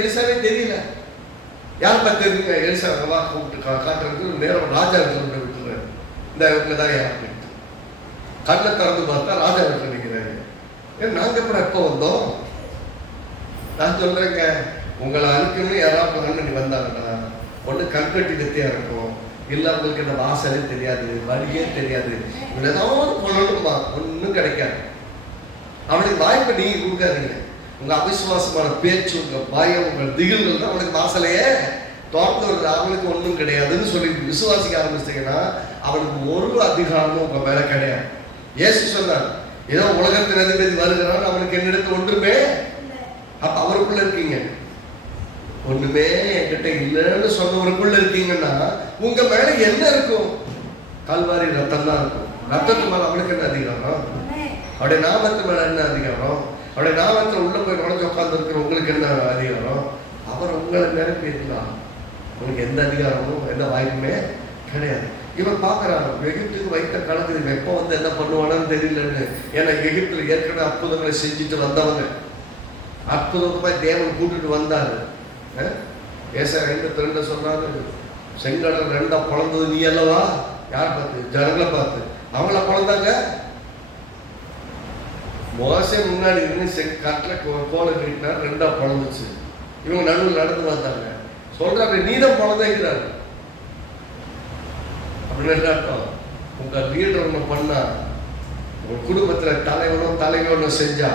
எலிசாவே தெரியல. யார் பார்த்து தெரியுங்க? எலிசா வா கூப்பிட்டு காட்டுறதுக்கு நேரம் ராஜா சொல்லிட்டு விட்டுறாரு. இந்த இவங்கதான் யார் கண்ணை திறந்து பார்த்தா ராஜா வீட்டில் நிற்கிறாங்க. நாங்க அப்புறம் எப்போ வந்தோம்? நான் சொல்றேங்க, உங்களை அனுப்பணும் யாராவது வந்தாங்கன்னா ஒன்று கண்கட்டி கத்தியா இருக்கும், இல்லை உங்களுக்கு இந்த வாசலே தெரியாது, வழியே தெரியாது, இவங்க ஏதாவது பண்ணணுமா, ஒன்றும் கிடைக்காது. அவனுக்கு வாய்ப்பை நீங்க கொடுக்காதீங்க. உங்க அவிசுவாசமான பேச்சு, உங்க பயம், உங்கள் திகில்கள் தான் அவனுக்கு வாசலையே திறந்து வருது. அவனுக்கு ஒன்றும் கிடையாதுன்னு சொல்லி விசுவாசிக்க ஆரம்பிச்சிட்டீங்கன்னா அவனுக்கு ஒரு அதிகாரமும் உங்க மேல கிடையாது. இயேசு சொன்னார், ஏதோ உலகத்தின் அதிபதி வருகிறான், அவனுக்கு என்னிடத்து ஒன்றுமே. அப்ப அவருக்குள்ள இருக்கீங்க. ஒண்ணுமே என்கிட்ட இல்லைன்னு சொன்னவருக்குள்ள இருக்கீங்கன்னா உங்க மேல என்ன இருக்கும்? கல்வாரி ரத்தம் தான் இருக்கும். ரத்தத்து மேல அவனுக்கு என்ன அதிகாரம்? அவருடைய நாமத்து மேல என்ன அதிகாரம்? அவருடைய நாமத்துல உள்ள போய் நுழைஞ்சு உட்கார்ந்து இருக்கிற உங்களுக்கு என்ன அதிகாரம்? அவர் உங்களை நிரப்பி இருக்கலாம். உங்களுக்கு எந்த அதிகாரமும் எந்த வாய்ப்புமே கிடையாது. இவன் பார்க்கறான், எகிப்துக்கு வைத்த கணக்கு எப்போ வந்து என்ன பண்ணுவானு தெரியலன்னு. ஏன்னா எகிப்துல ஏற்கனவே அற்புதங்களை செஞ்சுட்டு வந்தவங்க, அற்புதமா தேவன் கூட்டிட்டு வந்தாரு. ஏசாயா 52 சொன்னாரு, செங்கடல் ரெண்டா பிளந்தது நீ அல்லவா? யார் பார்த்து? ஜனங்களை பார்த்து. அவங்கள பிளந்தாங்க. மோசே முன்னாடி இருந்து கட்டில கோலை கட்டினா ரெண்டா பிளந்துச்சு. இவங்க நடுவில் நடந்து வந்தாங்க. சொல்றாரு, நீதான் பிளந்தைங்கிறாரு. அப்படின்னு அர்த்தம், உங்க லீடர் ஒண்ணு பண்ணா, உங்க குடும்பத்துல தலைவனும் செஞ்சா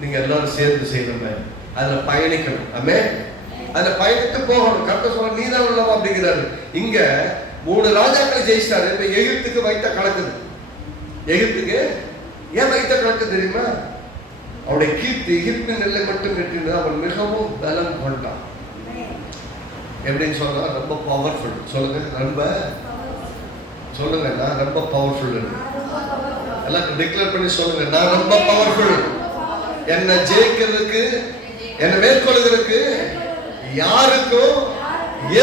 நீங்க எல்லாரும் சேர்ந்து செய்யணும், அதுல பயணிக்கணும். ஆமே, அதுல பயணித்து போகணும். கரெக்டா சொல்ல, நீதான் உள்ளவா அப்படிங்கிறாரு. இங்க 3 ராஜாக்களை ஜெயிச்சிட்டாரு. இப்ப எகிப்துக்கு வைத்த கணக்குது. எகிப்துக்கு ஏன் வைத்த கணக்கு தெரியுமா? அவருடைய கீர்த்தி எகிப்து நெல்லை மட்டும் கட்டினது. அவன் மிகவும் பலம் கொண்டான். எப்படின்னு சொன்னா, ரொம்ப பவர்ஃபுல். சொல்லுங்க, ரொம்ப சொல்லுங்க, நான் ரொம்ப பவர்ஃபுல். எல்லாம் டிக்ளேர் பண்ணி சொல்லுங்க, நான் ரொம்ப பவர்ஃபுல். என்னை ஜெயிக்கிறதுக்கு, என்னை மேற்கொள்கிறதுக்கு யாருக்கும்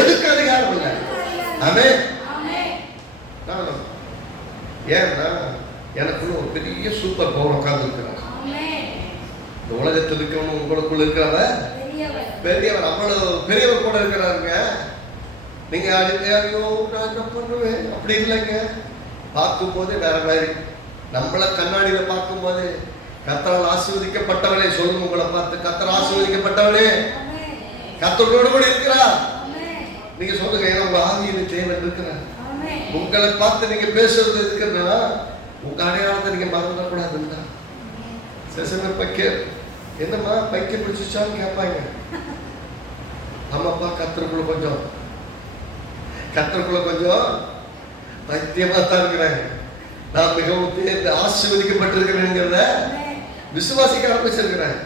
எதுக்கு அதிகாரம் இல்லை. ஆமே. ஏன்னா எனக்குள்ள ஒரு பெரிய சூப்பர் பவர் உட்கார்ந்து இருக்கிறார். இந்த உலகத்தில் இருக்கவங்க உங்களுக்குள்ள இருக்கிறவர் பெரியவர், அவ்வளவு பெரியவர் கூட இருக்கிறாருங்க. நீங்க ஐயோ நான் என்ன பண்ணுவேன் அப்படி இல்லைங்க. பார்க்கும் போதே வேற மாதிரி. நம்மள கண்ணாடியில பார்க்கும் போது கர்த்தரால் ஆசீர்வதிக்கப்பட்டவளே, சொல்லுங்க உங்களை பார்த்து, கர்த்தர் ஆசீர்வதிக்கப்பட்டவளே, கர்த்தரோடு கூட இருக்கிறார். நீங்க சொல்லுங்க, ஏன்னா உங்க ஆவியில் தேவன் இருக்கிறார். உங்களை பார்த்து நீங்க பேசுறது இருக்குன்னா உங்க அடையாளத்தை நீங்க மறந்துடக்கூடாதுன்னா. சில என்னம்மா பைத்தியம் பிடிச்சிச்சான்னு கேட்பாங்க. ஆமாப்பா, கர்த்தருக்குள்ள கொஞ்சம் பைத்தியமா தான் இருக்கிறாங்க. நான் மிகவும் ஆசீர்வதிக்கப்பட்டிருக்கிறேங்கிறத விசுவாசிக்க ஆரம்பிச்சிருக்கிறேன்.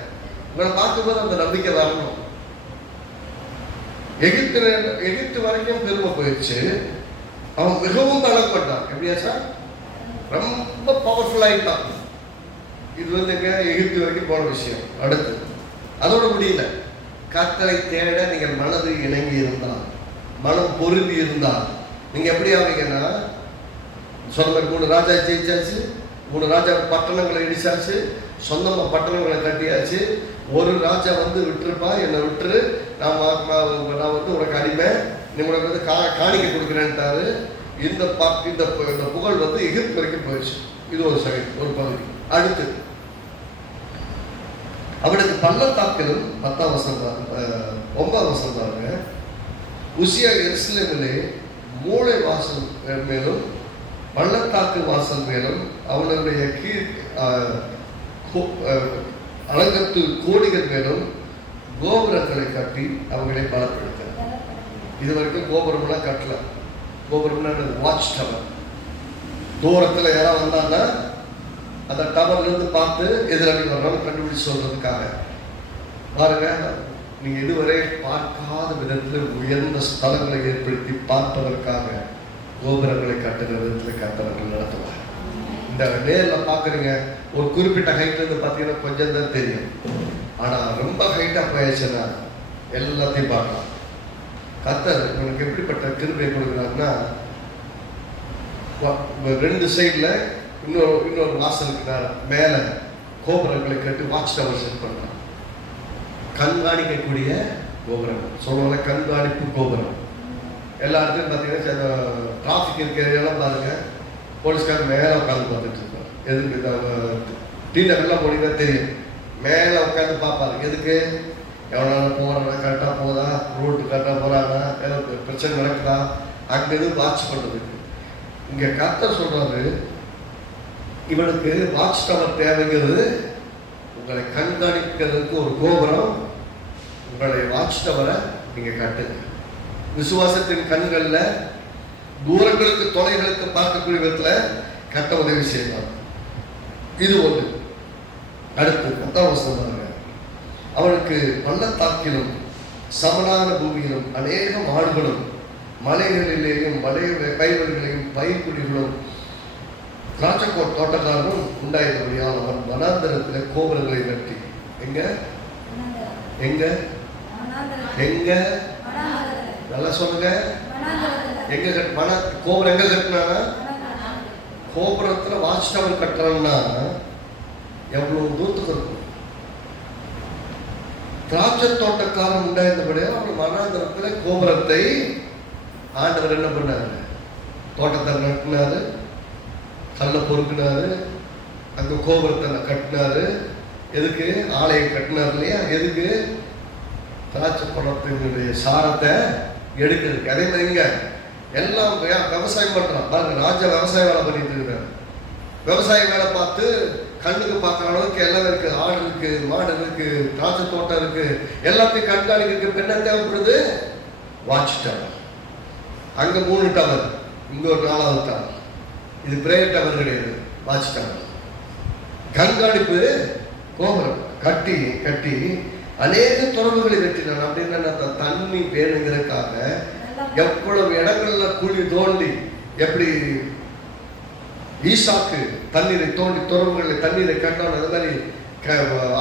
உங்களை பார்க்கும்போது அந்த நம்பிக்கை வரணும். எகிப்து வரைக்கும் பெருமை போயிடுச்சு. அவன் மிகவும் பலப்பட்டான். எப்படியாச்சா? ரொம்ப பவர்ஃபுல் ஆயிட்டான். இது வந்துங்க எகிப்து வரைக்கும் போன விஷயம். அடுத்து அதோட முடியல. கர்த்தரை தேட நீங்கள் மனது இணங்கி இருந்தால், மனம் பொருந்தி இருந்தால் நீங்க எப்படி ஆவீங்கன்னா, சொன்ன 3 ராஜா ஜெயிச்சாச்சு, 3 ராஜா பட்டணங்களை இடிச்சாச்சு, சொந்தமா பட்டணங்களை கட்டியாச்சு. ஒரு ராஜா வந்து விட்டுருப்பா, என்னை விட்டுரு, நான் வந்து உனக்கு அடிமை, நீ உனக்கு வந்து காணிக்க கொடுக்குறேன்ட்டாரு. இந்த புகழ் வந்து எகிப்து வரைக்கும் போயிடுச்சு. இது ஒரு ஒரு பகுதி. அடுத்து அவனுக்கு பள்ளத்தாக்கிலும் 10ஆம் வசனம் 9ஆம் வசனம் பாருங்க. உசியா எருசலேமிலே மூளை வாசல் மேலும் பள்ளத்தாக்கு வாசல் மேலும் அவனுடைய அலங்கத்து கோடிகள் மேலும் கோபுரங்களை கட்டி அவங்களை பலப்படுத்தினார். இது வரைக்கும் கோபுரம்லாம் கட்டல. கோபுரம்னா வாட்ச் டவர். தூரத்துல யாராவது வந்தாங்கன்னா அந்த டவர்ல இருந்து பார்த்து எதிராளி வர்றவங்க கண்டுபிடிச்சு சொல்றதுக்காக. பாருங்க, நீங்க இதுவரை பார்க்காத விதத்தில் உயர்ந்த ஸ்தலங்களை ஏற்படுத்தி பார்ப்பதற்காக கோபுரங்களை கட்டுகிற விதத்தில் கட்டவர்கள் நடத்துவார். இந்த நேரில் பார்க்குறீங்க, ஒரு குறிப்பிட்ட ஹைட்ல இருந்து பார்த்தீங்கன்னா கொஞ்சம் தான் தெரியும். ஆனால் ரொம்ப ஹைட்டாக போயிடுச்சுன்னா எல்லாத்தையும் பார்க்கலாம். கர்த்தர் இவனுக்கு எப்படிப்பட்ட கிருபை கொடுக்குறாருன்னா, 2 சைடில் இன்னொரு வாசலுக்கு மேலே கோபுரங்களை கட்டி வாட்ச் டவர் செட் பண்ணுறான். கண்காணிக்கக்கூடிய கோபுரம் சொல்லுவாங்க, கண்காணிப்பு கோபுரம். எல்லா இடத்துலையும் பார்த்தீங்கன்னா டிராஃபிக் இருக்கிற இடம் பாருங்க, போலீஸ்காரர் மேலே உட்காந்து பார்த்துட்டு இருப்பார். எதுக்கு? டீ நகர்லாம் போனீங்கன்னா தெரியும், மேலே உட்காந்து பார்ப்பாரு. எதுக்கு? எவ்வளோ போகிறாங்க, கரெக்டாக போதா, ரோட்டு கரெக்டாக போகிறாங்க, ஏதோ பிரச்சனை நடக்குதா, அங்கேருந்து வாட்ச் பண்ணுறதுக்கு. இங்கே கர்த்தர் சொல்கிறாரு, இவனுக்கு வாட்ச் டவர் தேவைங்கிறது உங்களை கண்காணிக்கிறதுக்கு ஒரு கோபுரம். உங்களுடைய வாட்ச் டவரை நீங்கள் கட்டுங்க. விசுவாசத்தின் கண்களில் தூரங்களுக்கு தொலைகளுக்கு பார்க்கக்கூடிய விதத்தில் கட்ட உதவி செய்யலாம். இது ஒன்று. அடுத்து 10ஆம் வசனம், அவனுக்கு பள்ளத்தாக்கிலும் சமனான பூமியிலும் அநேக மாடுகளும் மலைகளிலேயும் வயல்வெளிகளையும் பயிர்க்குடிகளும் திராட்சை தோட்டக்காரனும் உண்டாயிருந்தபடியால் அவன் வனாந்தரத்தில் கோபுரங்களை வெட்டி எங்க எங்க எங்க நல்லா சொல்லுங்க, எங்க கோபுரம் எங்க கட்டினானா? கோபுரத்துல வாட்ச் டவர் கட்டுறான்னா எவ்வளவு தூரத்துக்கு இருக்கும்? திராட்சை தோட்டக்காரன் உண்டாயிருந்தபடியால் அவன் வனாந்தரத்துல கோபுரத்தை ஆண்டவர் என்ன பண்ணாரு? தோட்டத்தை கட்டினாரு, கல்லை பொறுக்கினாரு, அங்க கோபுரத்தை கட்டினாரு. எதுக்கு? ஆலயம் கட்டினார் இல்லையா? எதுக்கு? திராட்சை பழத்தினுடைய சாரத்தை எடுக்கிறதுக்கு. அதே மாதிரி இங்க எல்லாம் விவசாயம் பண்றான் பாருங்க. ராஜா விவசாய வேலை பண்ணிட்டு இருக்கிறார். விவசாய வேலை பார்த்து கண்ணுக்கு பார்க்குற அளவுக்கு எல்லாம் இருக்கு. ஆடு இருக்கு, மாடு இருக்கு, திராட்சை தோட்டம் இருக்கு, எல்லாத்தையும் கண்காணிக்கிறதுக்கு என்ன தேவைப்படுது? Watch tower. அங்க 3 டவர், இங்க ஒரு 4வது டவர். இது பிரேயர் டவர் கிடையாது, வாட்ச் டவர். கண்காணிப்பு கோபுரம் கட்டி கட்டி அநேக துறவுகளை வெட்டினான். அப்படின்னா தண்ணி வேணுங்கிறதுக்காக எவ்வளவு இடங்கள்ல குழி தோண்டி, எப்படி ஈசாக்கு தண்ணீரை தோண்டி துறவுகளை தண்ணீரை கண்டான், அது மாதிரி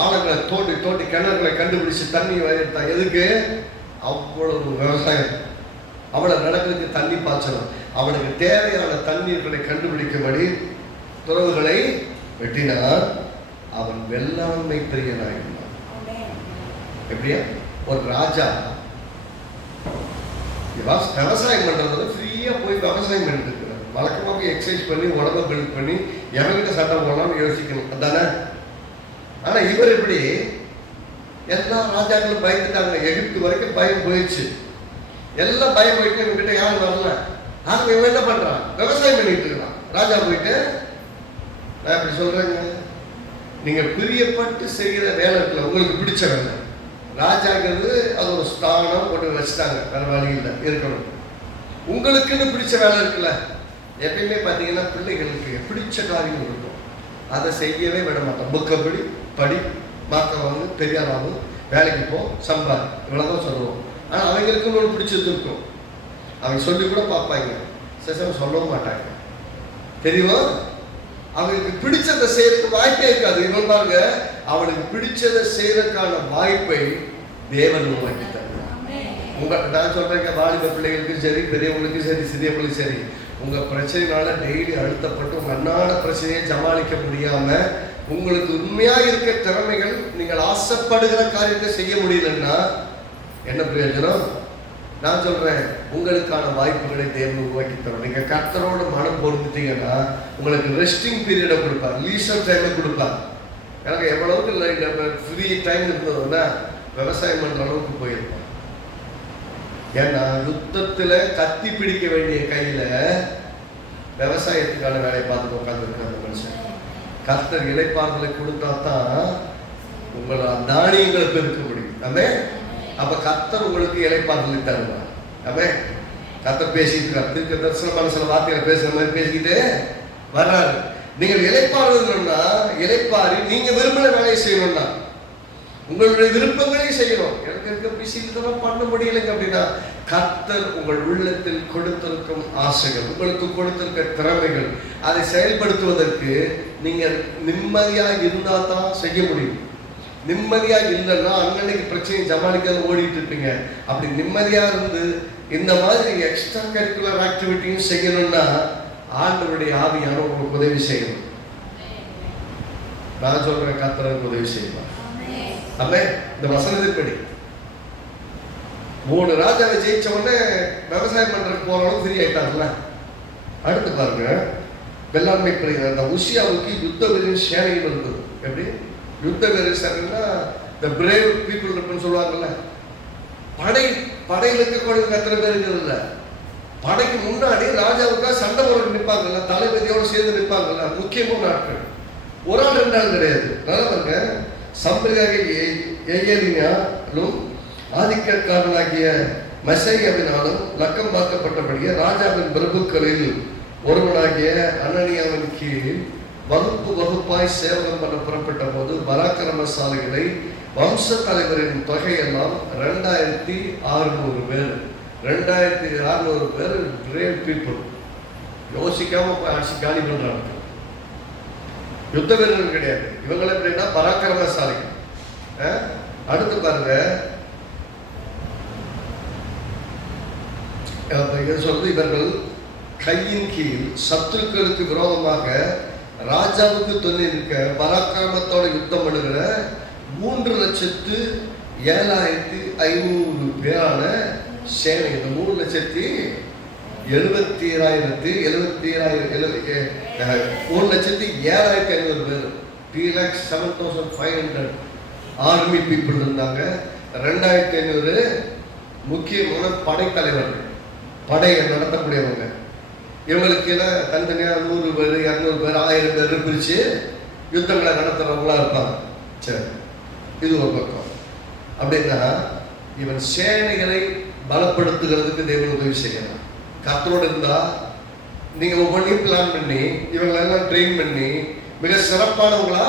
ஆழங்களை தோண்டி தோண்டி கிணறுகளை கண்டுபிடிச்சு தண்ணி எடுத்தான். எதுக்கு? அவ்வளவு விவசாயம். அவளை நடக்கிறதுக்கு தண்ணி பாய்ச்சணும். அவனுக்கு தேவையான தண்ணீர்களை கண்டுபிடிக்கும்படி துறவுகளை வெட்டினான். அவன் வெள்ளாண்மை பிரியனாயிருந்தான். எப்படியா? ஒரு ராஜா விவசாயம் பண்றதுல ஃப்ரீயா போய் விவசாயம் பண்ணிட்டு இருக்கிறார். வழக்கமாக எக்ஸசைஸ் பண்ணி உடம்பை பில்ட் பண்ணி எவங்கிட்ட சட்டம் போனாலும் யோசிக்கணும், அதானே? ஆனா இவர் எப்படி? எல்லா ராஜாக்களும் பயந்துட்டாங்க. எகிப்து வரைக்கும் பயம் போயிடுச்சு. எல்லாம் பயம் போயிட்டு இவங்கிட்ட யாரும் வரல. ஆனா இவன் என்ன பண்றான்? விவசாயம் பண்ணிட்டு இருக்கான். ராஜா போயிட்டு, நான் இப்படி சொல்றேங்க, நீங்க பிரியப்பட்டு செய்கிற வேலை இருக்குல்ல, உங்களுக்கு பிடிச்ச வேலை. ராஜாங்கிறது அது ஒரு ஸ்தானம் போட்டு வச்சுட்டாங்க, வேற வழி இல்லை, இருக்கணும். உங்களுக்குன்னு பிடிச்ச வேலை இருக்குல்ல, எப்பயுமே பார்த்தீங்கன்னா பிள்ளைகளுக்கு பிடிச்ச காரியம் இருக்கும், அதை செய்யவே விட மாட்டோம். புக்கை படி மாற்ற பெரியாராகும், வேலைக்கு போ, சம்பாதி, இவ்வளோதான் சொல்லுவோம். ஆனால் அவங்களுக்குன்னு ஒன்று பிடிச்சது இருக்கும். அவங்க சொல்லி கூட பார்ப்பாங்க, சில சொல்லவும் மாட்டாங்க. தெரியுமா? அவங்களுக்கு பிடிச்சதை செய்யறதுக்கு வாய்ப்பே இருக்காது. இவன் பாருங்க, அவனுக்கு பிடிச்சதை செய்யறதுக்கான வாய்ப்பை தேவன் உருவாக்கி தருவார். நான் சொல்றேங்க, வாலிப பிள்ளைகளுக்கும் சரி, பெரியவங்களுக்கும் சரி, சிறியவங்களுக்கும் சரி, உங்க பிரச்சனைனால டெய்லி அழுத்தப்பட்டு உங்க அன்னாட பிரச்சனையை சமாளிக்க முடியாம உங்களுக்கு உண்மையா இருக்க திறமைகள், நீங்கள் ஆசைப்படுகிற காரியத்தை செய்ய முடியலன்னா என்ன பிரயோஜனம்? நான் சொல்றேன், உங்களுக்கான வாய்ப்புகளை தேவன் உருவாக்கி தரும். நீங்க கர்த்தரோட மனம் பொருந்துட்டீங்கன்னா உங்களுக்கு ரெஸ்டிங் பீரியடை கொடுப்பார், லீசர் டைமை கொடுப்பார். எனக்கு எவ்வளவுக்கு இல்லை ஃப்ரீ டைம் இருந்ததுன்னா விவசாயம் பண்ற அளவுக்கு போயிருப்பான். ஏன்னா யுத்தத்துல கத்தி பிடிக்க வேண்டிய கையில விவசாயத்துக்கான வேலையை பார்த்துட்டு உட்காந்துருக்க அந்த மனுஷன். கர்த்தர் இளைப்பாறுதலை கொடுத்தா தான் உங்களை தானியங்களை பெருக்க முடியும். ஆமே. அப்ப கர்த்தர் உங்களுக்கு இளைப்பாறுதலை தருவார். ஆமே. கர்த்தர் பேசிட்டு இருக்கார், திருக்க தரிசனமான சில வார்த்தைகளை பேசுற மாதிரி பேசிக்கிட்டு வர்றாரு. நீங்கள் இளைப்பாறுதல்னா, இளைப்பாரி நீங்க விரும்பின வேலையை செய்யணும்னா உங்களுடைய விருப்பங்களையும் செய்யணும். எனக்கு இருக்க பிஸி இதெல்லாம் பண்ண முடியலைங்க அப்படின்னா, கர்த்தர் உங்கள் உள்ளத்தில் கொடுத்திருக்கும் ஆசைகள், உங்களுக்கு கொடுத்திருக்க திறமைகள், அதை செயல்படுத்துவதற்கு நீங்க நிம்மதியா இருந்தா தான் செய்ய முடியும். நிம்மதியா இல்லைன்னா அன்னன்னைக்கு பிரச்சனையை சமாளிக்காத ஓடிட்டு இருப்பீங்க. அப்படி நிம்மதியா இருந்து இந்த மாதிரி எக்ஸ்ட்ரா கரிக்குலர் ஆக்டிவிட்டியும் செய்யணும்னா ஆண்டவருடைய ஆவியான உங்களுக்கு உதவி செய்யணும். நான் சொல்றேன், கர்த்தருக்கு உதவி செய்வார். அப்ப இந்த வசனத்தின்படி 3 ராஜாவை ஜெயிச்ச உடனே விவசாயம் பண்றதுக்கு போறவங்க ஃப்ரீ ஆயிட்டாங்கல்ல. அடுத்து பாருங்க, வெள்ளாண்மை பிரிவு அந்த உசியாவுக்கு யுத்த வீரன் சேனைகள் இருந்தது. எப்படி யுத்த வீரர் சேனைன்னா இந்த பிரேவ் பீப்புள் இருக்குன்னு சொல்லுவாங்கல்ல. படையில இருக்கக்கூடிய எத்தனை பேர் இருக்கிறது? படைக்கு முன்னாடி ராஜாவுக்காக சண்டை போட்டு நிற்பாங்கல்ல, தளபதியோடு சேர்ந்து நிற்பாங்கல்ல, முக்கியமான ஆட்கள். ஒரு ஆள் 2 ஆள் கிடையாது. நல்லா பாருங்க, சம்பிரதாக ஏலினாலும் ஆதிக்கக்காரனாகிய மெசையாவினாலும் லக்கம் பார்க்கப்பட்டபடியே ராஜாவின் பிரபுக்களில் ஒருவனாகிய அனனியாவின் கீழ் வகுப்பாய் சேவகம் பண்ண புறப்பட்ட போது பராக்கிரமசாலிகளை வம்ச தலைவரின் தொகையெல்லாம் 2600 பேர். 2600 பேர் கிரேட் பீப்புள். யோசிக்காம போய் அடிச்சு காலி பண்றாங்க. யுத்த வீரர்கள் கிடையாது இவங்களை. எப்படின்னா பராக்கிரமசாலிகள். அடுத்து பாருங்க, சொல்றது இவர்கள் கையின் கீழ் சத்துருக்களுக்கு விரோதமாக ராஜாவுக்கு துணை நிற்க பராக்கிரமத்தோட யுத்தம் பண்ணுகிற 3,07,500 பேரான சேனை. இந்த 3,07,500 பேர், 3,07,500 ஆர்மி பீப்புள் இருந்தாங்க. 2,500 முக்கியமான படைத்தலைவர்கள், படையை நடத்தக்கூடியவங்க. இவங்களுக்கு எல்லாம் தனித்தனியாக 100 பேர், 200 பேர், 1000 பேர் பிரித்து யுத்தங்களை நடத்துகிறவங்களா இருப்பாங்க. சரி, இது ஒரு பக்கம். அப்படின்னா இவன் சேனைகளை பலப்படுத்துகிறதுக்கு தேவன் உதவி செய்யலாம். கர்த்தரோடு இருந்தால் நீங்கள் ஒவ்வொன்றையும் பிளான் பண்ணி இவங்களெல்லாம் ட்ரெயின் பண்ணி மிக சிறப்பானவங்களா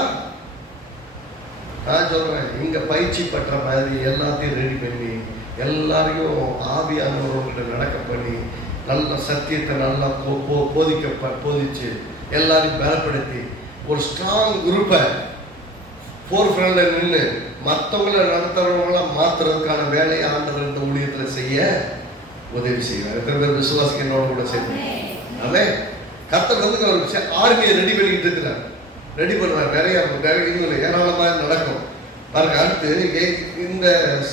நான் சொல்கிறேன். இங்கே பயிற்சி பெற்ற மாதிரி எல்லாத்தையும் ரெடி பண்ணி எல்லாரையும் ஆவியானவர்கள்ட்ட நடக்க பண்ணி நல்ல சத்தியத்தை நல்லா போதிச்சு எல்லாரையும் பலப்படுத்தி ஒரு ஸ்ட்ராங் குரூப்பை ஃபோர் ஃப்ரண்டில் நின்று மற்றவங்களை நடத்துறவங்களாம் மாற்றுறதுக்கான வேலையை ஆண்டவர் இந்த ஊழியத்தில் செய்ய உதவி செய்வார். எத்தனை பேர் விசுவாசிக்க என்னோட கூட செய்வாங்க. அதே கர்த்தர் வந்து ஒரு ஆர்மியை ரெடி பண்ணிக்கிட்டு இருக்கிறார், ரெடி பண்ணுவார். நிறைய இன்னும் ஏராளமாக நடக்கும் பாருங்க. அடுத்து இந்த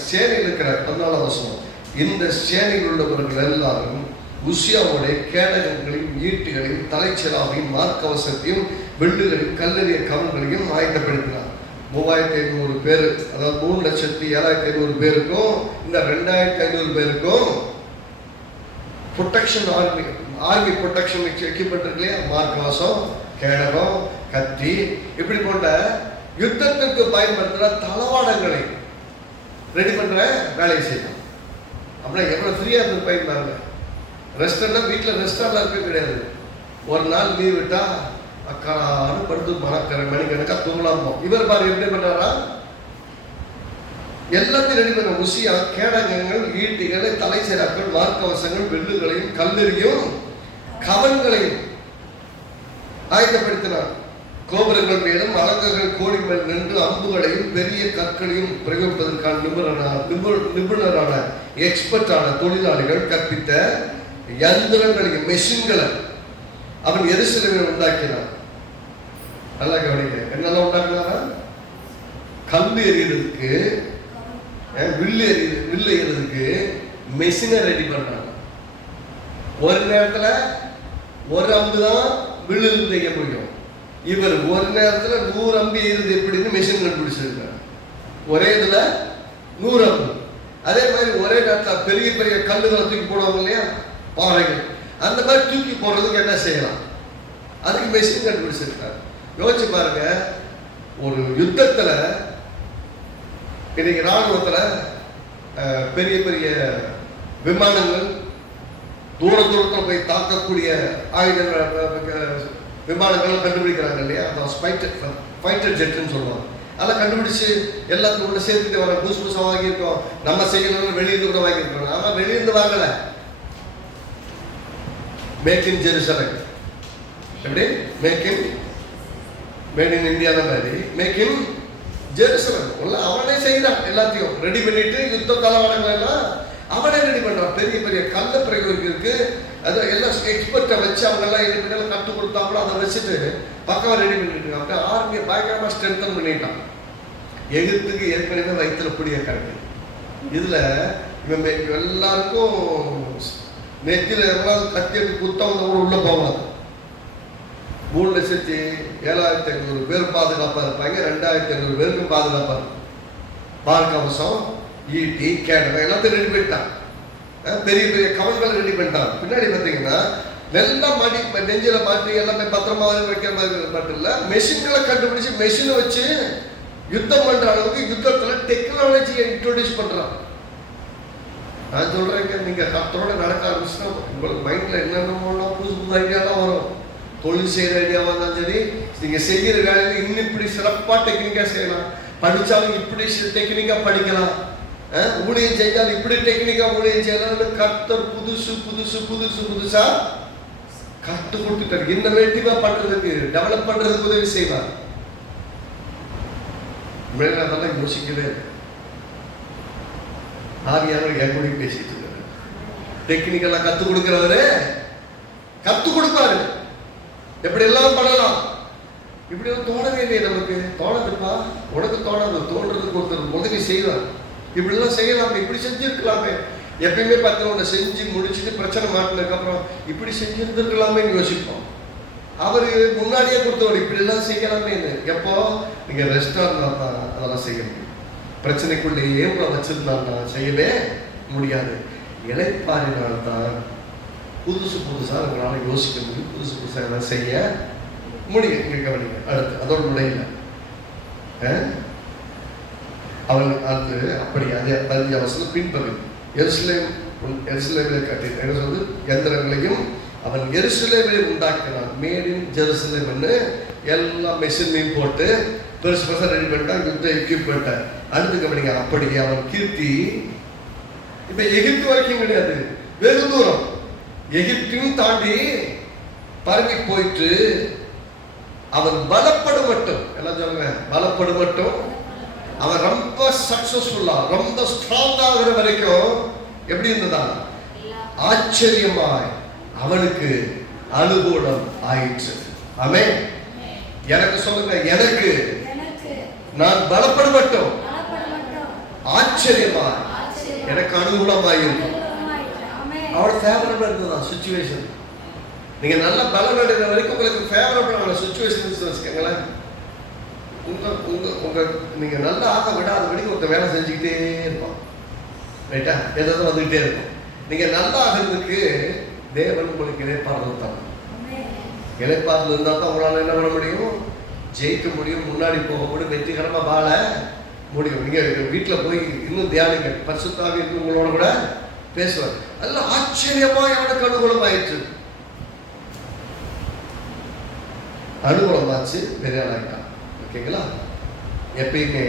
சேனையில் இருக்கிற 14 வருஷம் இந்த சேனையில் உள்ளவர்கள் எல்லாரும் உசியாவுடைய கேடகங்களையும் ஈட்டிகளையும் தலைச்சிலாவையும் மார்க்கவசத்தையும் வெள்ளுகளையும் கல்லறிய கவன்களையும் ஆயத்தப்படுத்தினார். 3,500 பேர், அதாவது 3,07,500 பேருக்கும் இந்த 2,500 பேருக்கும் ப்ரொடெக்ஷன் ஆர்மி ப்ரொடெக்ஷன் எக்யூப்மெண்ட் இருக்கு இல்லையா, மார்க்கவசம், கேடகம், கத்தி, இப்படி போன்ற யுத்தத்திற்கு பயன்படுத்துகிற தளவாடங்களை ரெடி பண்ணுற வேலையை செய்யலாம். அப்படின்னா எவ்வளோ ஃப்ரீயாக இருந்து பயன்படுறாங்க. ரெஸ்டாரண்ட் வீட்டில் ரெஸ்டாரண்ட்லாம் இருக்க கிடையாது. ஒரு நாள் லீவ் விட்டால் அக்காரான்னு படுத்து மணிக்கணக்காக தூங்கலாமோ. இவர் பாரு எப்படி பண்ணாரா, எல்லாத்தையும் ரெடி பண்ண. உசியா கேடகங்கள், ஈட்டிகளை, தலை சிராக்கள், மார்க்கவசங்கள், வெள்ளுகளையும் கல்லறியும் கவன்களையும் ஆயத்தப்படுத்தினார். கோபுரங்கள் மேலும் அலங்குகள் கோடி மேல் நின்று அம்புகளையும் பெரிய கற்களையும் பிரயோகிப்பதற்கான நிபுணரான எக்ஸ்பர்ட்டான தொழிலாளிகள் கற்பித்த யந்திரங்களையும் மெஷின்களை அவன் எருசலேமில் உண்டாக்கினான். நல்லா கவனிங்க, என்னெல்லாம் உண்டாக்குனாரா? கல் எறிகிறதுக்கு, வில்லு எறிகிறதுக்கு மெஷினை ரெடி பண்ணாங்க. ஒரு நேரத்தில் ஒரு அம்பு தான் வில்லு செய்ய முடியும். இவர் ஒரு நேரத்தில் 100 அம்பு எறிது எப்படின்னு மெஷின் கண்டுபிடிச்சிருக்காங்க. ஒரே இதில் 100 அம்பு. அதே மாதிரி ஒரே நேரத்தில் பெரிய பெரிய கல்லுகளை தூக்கி போடுவாங்க இல்லையா, பாறைகள், அந்த மாதிரி தூக்கி போடுறதுக்கு என்ன செய்யலாம், அதுக்கு மெஷின் கண்டுபிடிச்சிருக்காரு. யோசிச்சு பாருங்க, ஒரு யுத்தத்தில் இன்னைக்கு ராணுவத்தில் பெரிய பெரிய விமானங்கள், தூரத்தில் போய் தாக்கக்கூடிய ஆயுதங்கள், விமானங்கள் கண்டுபிடிக்கிறாங்க இல்லையா, அதான் ஃபைட்டர் ஜெட்டுன்னு சொல்லுவாங்க. அதெல்லாம் கண்டுபிடிச்சு எல்லாத்துக்கும் கூட சேர்த்துட்டு வர புதுசாக வாங்கியிருக்கோம். நம்ம செய்யணும்னு வெளியிருந்து கூட வாங்கியிருக்கோம். ஆனால் வெளியிருந்து வாங்கலை. மேக் இன் ஜெருசலேம், எப்படி மேட் இன் இந்தியா மாதிரி மேக் இன் ஜெருசலேம் அவனே செய்யறான். எல்லாத்தையும் ரெடி பண்ணிட்டு யுத்த தளவாடங்கள் எல்லாம் அவனே ரெடி பண்றான். பெரிய பெரிய கல்ல பிரயோகிக்கு அதை எல்லாம் எக்ஸ்பர்ட்டை வச்சு அவங்க எல்லாம் ரெடி பண்ணி கற்றுக் கொடுத்தாங்களோ அதை வச்சுட்டு பக்கம் ரெடி பண்ணிட்டு இருக்காங்க. ஆர்மியை பயங்கரமாக ஸ்ட்ரென்தன் பண்ணிட்டான். எகிப்துக்கு ஏற்கனவே வயிற்றுல புடிய கரெக்டு. இதில் இவன் எல்லாருக்கும் நெத்தியில் எவ்வளவு கத்தி குத்தவங்க கூட உள்ள போவாங்க. 3,07,500 பேர் பாதுகாப்பாக இருப்பாங்க. 2,500 பேருக்கும் பாதுகாப்பாக இருக்கும். மார்க்கவசம், ஈட்டி, கேடகம் எல்லாத்தையும் ரெடி பண்ணிட்டான். பெரிய பெரிய கவன்களை ரெடி பண்ணிட்டான். பின்னாடி பார்த்தீங்கன்னா எல்லாம் மாட்டி நெஞ்சில் மாட்டி எல்லாமே பத்திரமா வைக்கிற மாதிரி மட்டும் இல்லை, மெஷின்களை கண்டுபிடிச்சு மெஷினை வச்சு யுத்தம் பண்ற அளவுக்கு யுத்தத்தில் டெக்னாலஜியை இன்ட்ரோடியூஸ் பண்றான். நான் சொல்றேங்க, நீங்க கர்த்தரோட நடக்க ஆரம்பிச்சுன்னா உங்களுக்கு மைண்ட்ல என்னென்னலாம் புதுசு புது ஐடியாலாம் வரும். தொழில் செய்கிற ஐடியாவாக இருந்தாலும் சரி, நீங்க செய்கிற வேலையில இன்னும் இப்படி சிறப்பாக டெக்னிக்கா செய்யலாம், படிச்சாலும் இப்படி டெக்னிக்கா படிக்கலாம். ஊழியம் செஞ்சால் இப்படி டெக்னிக்கா ஊழியம் செய்யலாம். கர்த்தர் புதுசு புதுசு புதுசு புதுசா கத்து கொடுத்துட்டாரு. இன்னோவேட்டிவா பண்றதுக்கு, டெவலப் பண்றதுக்கு உதவி செய்வார். அதெல்லாம் யோசிக்கவே ஆவியானவர் என் கூட பேசிட்டு இருக்காரு. டெக்னிக்கலா கத்து கொடுக்கிறவரு கத்து கொடுப்பாரு. எப்படி எல்லாம் பண்ணலாம். இப்படி தோணவே இல்லையே நமக்கு. தோணதுப்பா, உனக்கு தோணாது. தோன்றதுக்கு ஒருத்தர் உதவி செய்வார். இப்படி எல்லாம் செய்யலாமே, இப்படி செஞ்சிருக்கலாமே. எப்பயுமே பார்த்தவங்க செஞ்சு முடிச்சுட்டு பிரச்சனை மாட்டினதுக்கு அப்புறம் இப்படி செஞ்சிருந்துருக்கலாமே யோசிப்போம். அவரு முன்னாடியே கொடுத்தவர் இப்படி எல்லாம் செய்யலாமே. எப்போ நீங்க ரெஸ்டா இருந்தா தான் அதெல்லாம் செய்ய முடியும். பிரச்சனைக்குள்ளேயே உங்களை வச்சிருந்தாங்க செய்யவே முடியாது. இளைப்பாறினால்தான் புதுசு புதுசா உங்களால யோசிக்க முடியும், புதுசு புதுசா எல்லாம் செய்ய முடியும். இங்க கவனிங்க. அடுத்து அதோட நுழையில அவன் அது அப்படி அதே 15 வருஷம் பின்பகுதி எருசலேமில் கட்டி என்ன சொல்றது, எந்திரங்களையும் அவன் எருசலேமில் உண்டாக்கினான். மேட் இன் ஜெருசலேம் எல்லாம் மெஷினையும் போட்டு பெருசு பெருசாக ரெடி பண்ணிட்டான். யுத்த எக்யூப்மெண்ட்டை அடுத்து கவனிங்க. அப்படி அவன் கீர்த்தி இப்ப எகிப்து வரைக்கும் கிடையாது, வெகு தூரம் எகிப்தையும் தாண்டி பரவி போயிட்டு அவன் பலப்படும் மட்டும், எல்லாம் சொல்லுங்க, பலப்படும் மட்டும் அவன் ரொம்ப சக்சஸ்ஃபுல்லா ரொம்ப ஸ்ட்ராங் ஆகிற வரைக்கும் எப்படி இருந்ததா, ஆச்சரியமாய் அவனுக்கு அனுகூலம் ஆயிற்று. ஆமென். எனக்கு சொல்லுங்க, எனக்கு நான் பலப்படும் மட்டும் ஆச்சரியமாய் எனக்கு அனுகூலமாயிருக்கும். அவளோட ஃபேவரபிளா இருந்ததா சிச்சுவேஷன். நீங்க நல்ல பலம் அடைகிற வரைக்கும் உங்களுக்கு ஃபேவரபிளான சிச்சுவேஷன் வச்சுக்கோங்களேன். உங்க நீங்க நல்லா ஆக விடாத வரைக்கும் ஒருத்தர் வேலை செஞ்சுக்கிட்டே இருப்பான். ரைட்டா, எதாவது வந்துகிட்டே இருக்கும். நீங்க நல்லா ஆகிறதுக்கு தேவன் உங்களுக்கு இளைப்பாறுதல் தான். இளைப்பாறுதல் இருந்தால் தான் உங்களால் என்ன பண்ண முடியும், ஜெயிக்க முடியும், முன்னாடி போக முடியும், வெற்றிகரமாக வாழ முடியும். நீங்க வீட்டில் போய் இன்னும் தியானிங்க, பரிசுத்த ஆவி உங்களோட கூட பேசுவார். அதெல்லாம் ஆச்சரியமா அவனுக்கு அனுகூலம் ஆயிடுச்சு. அனுகூலமாச்சு, பெரிய ஆளாயிட்டான். ஓகேங்களா. எப்பயுமே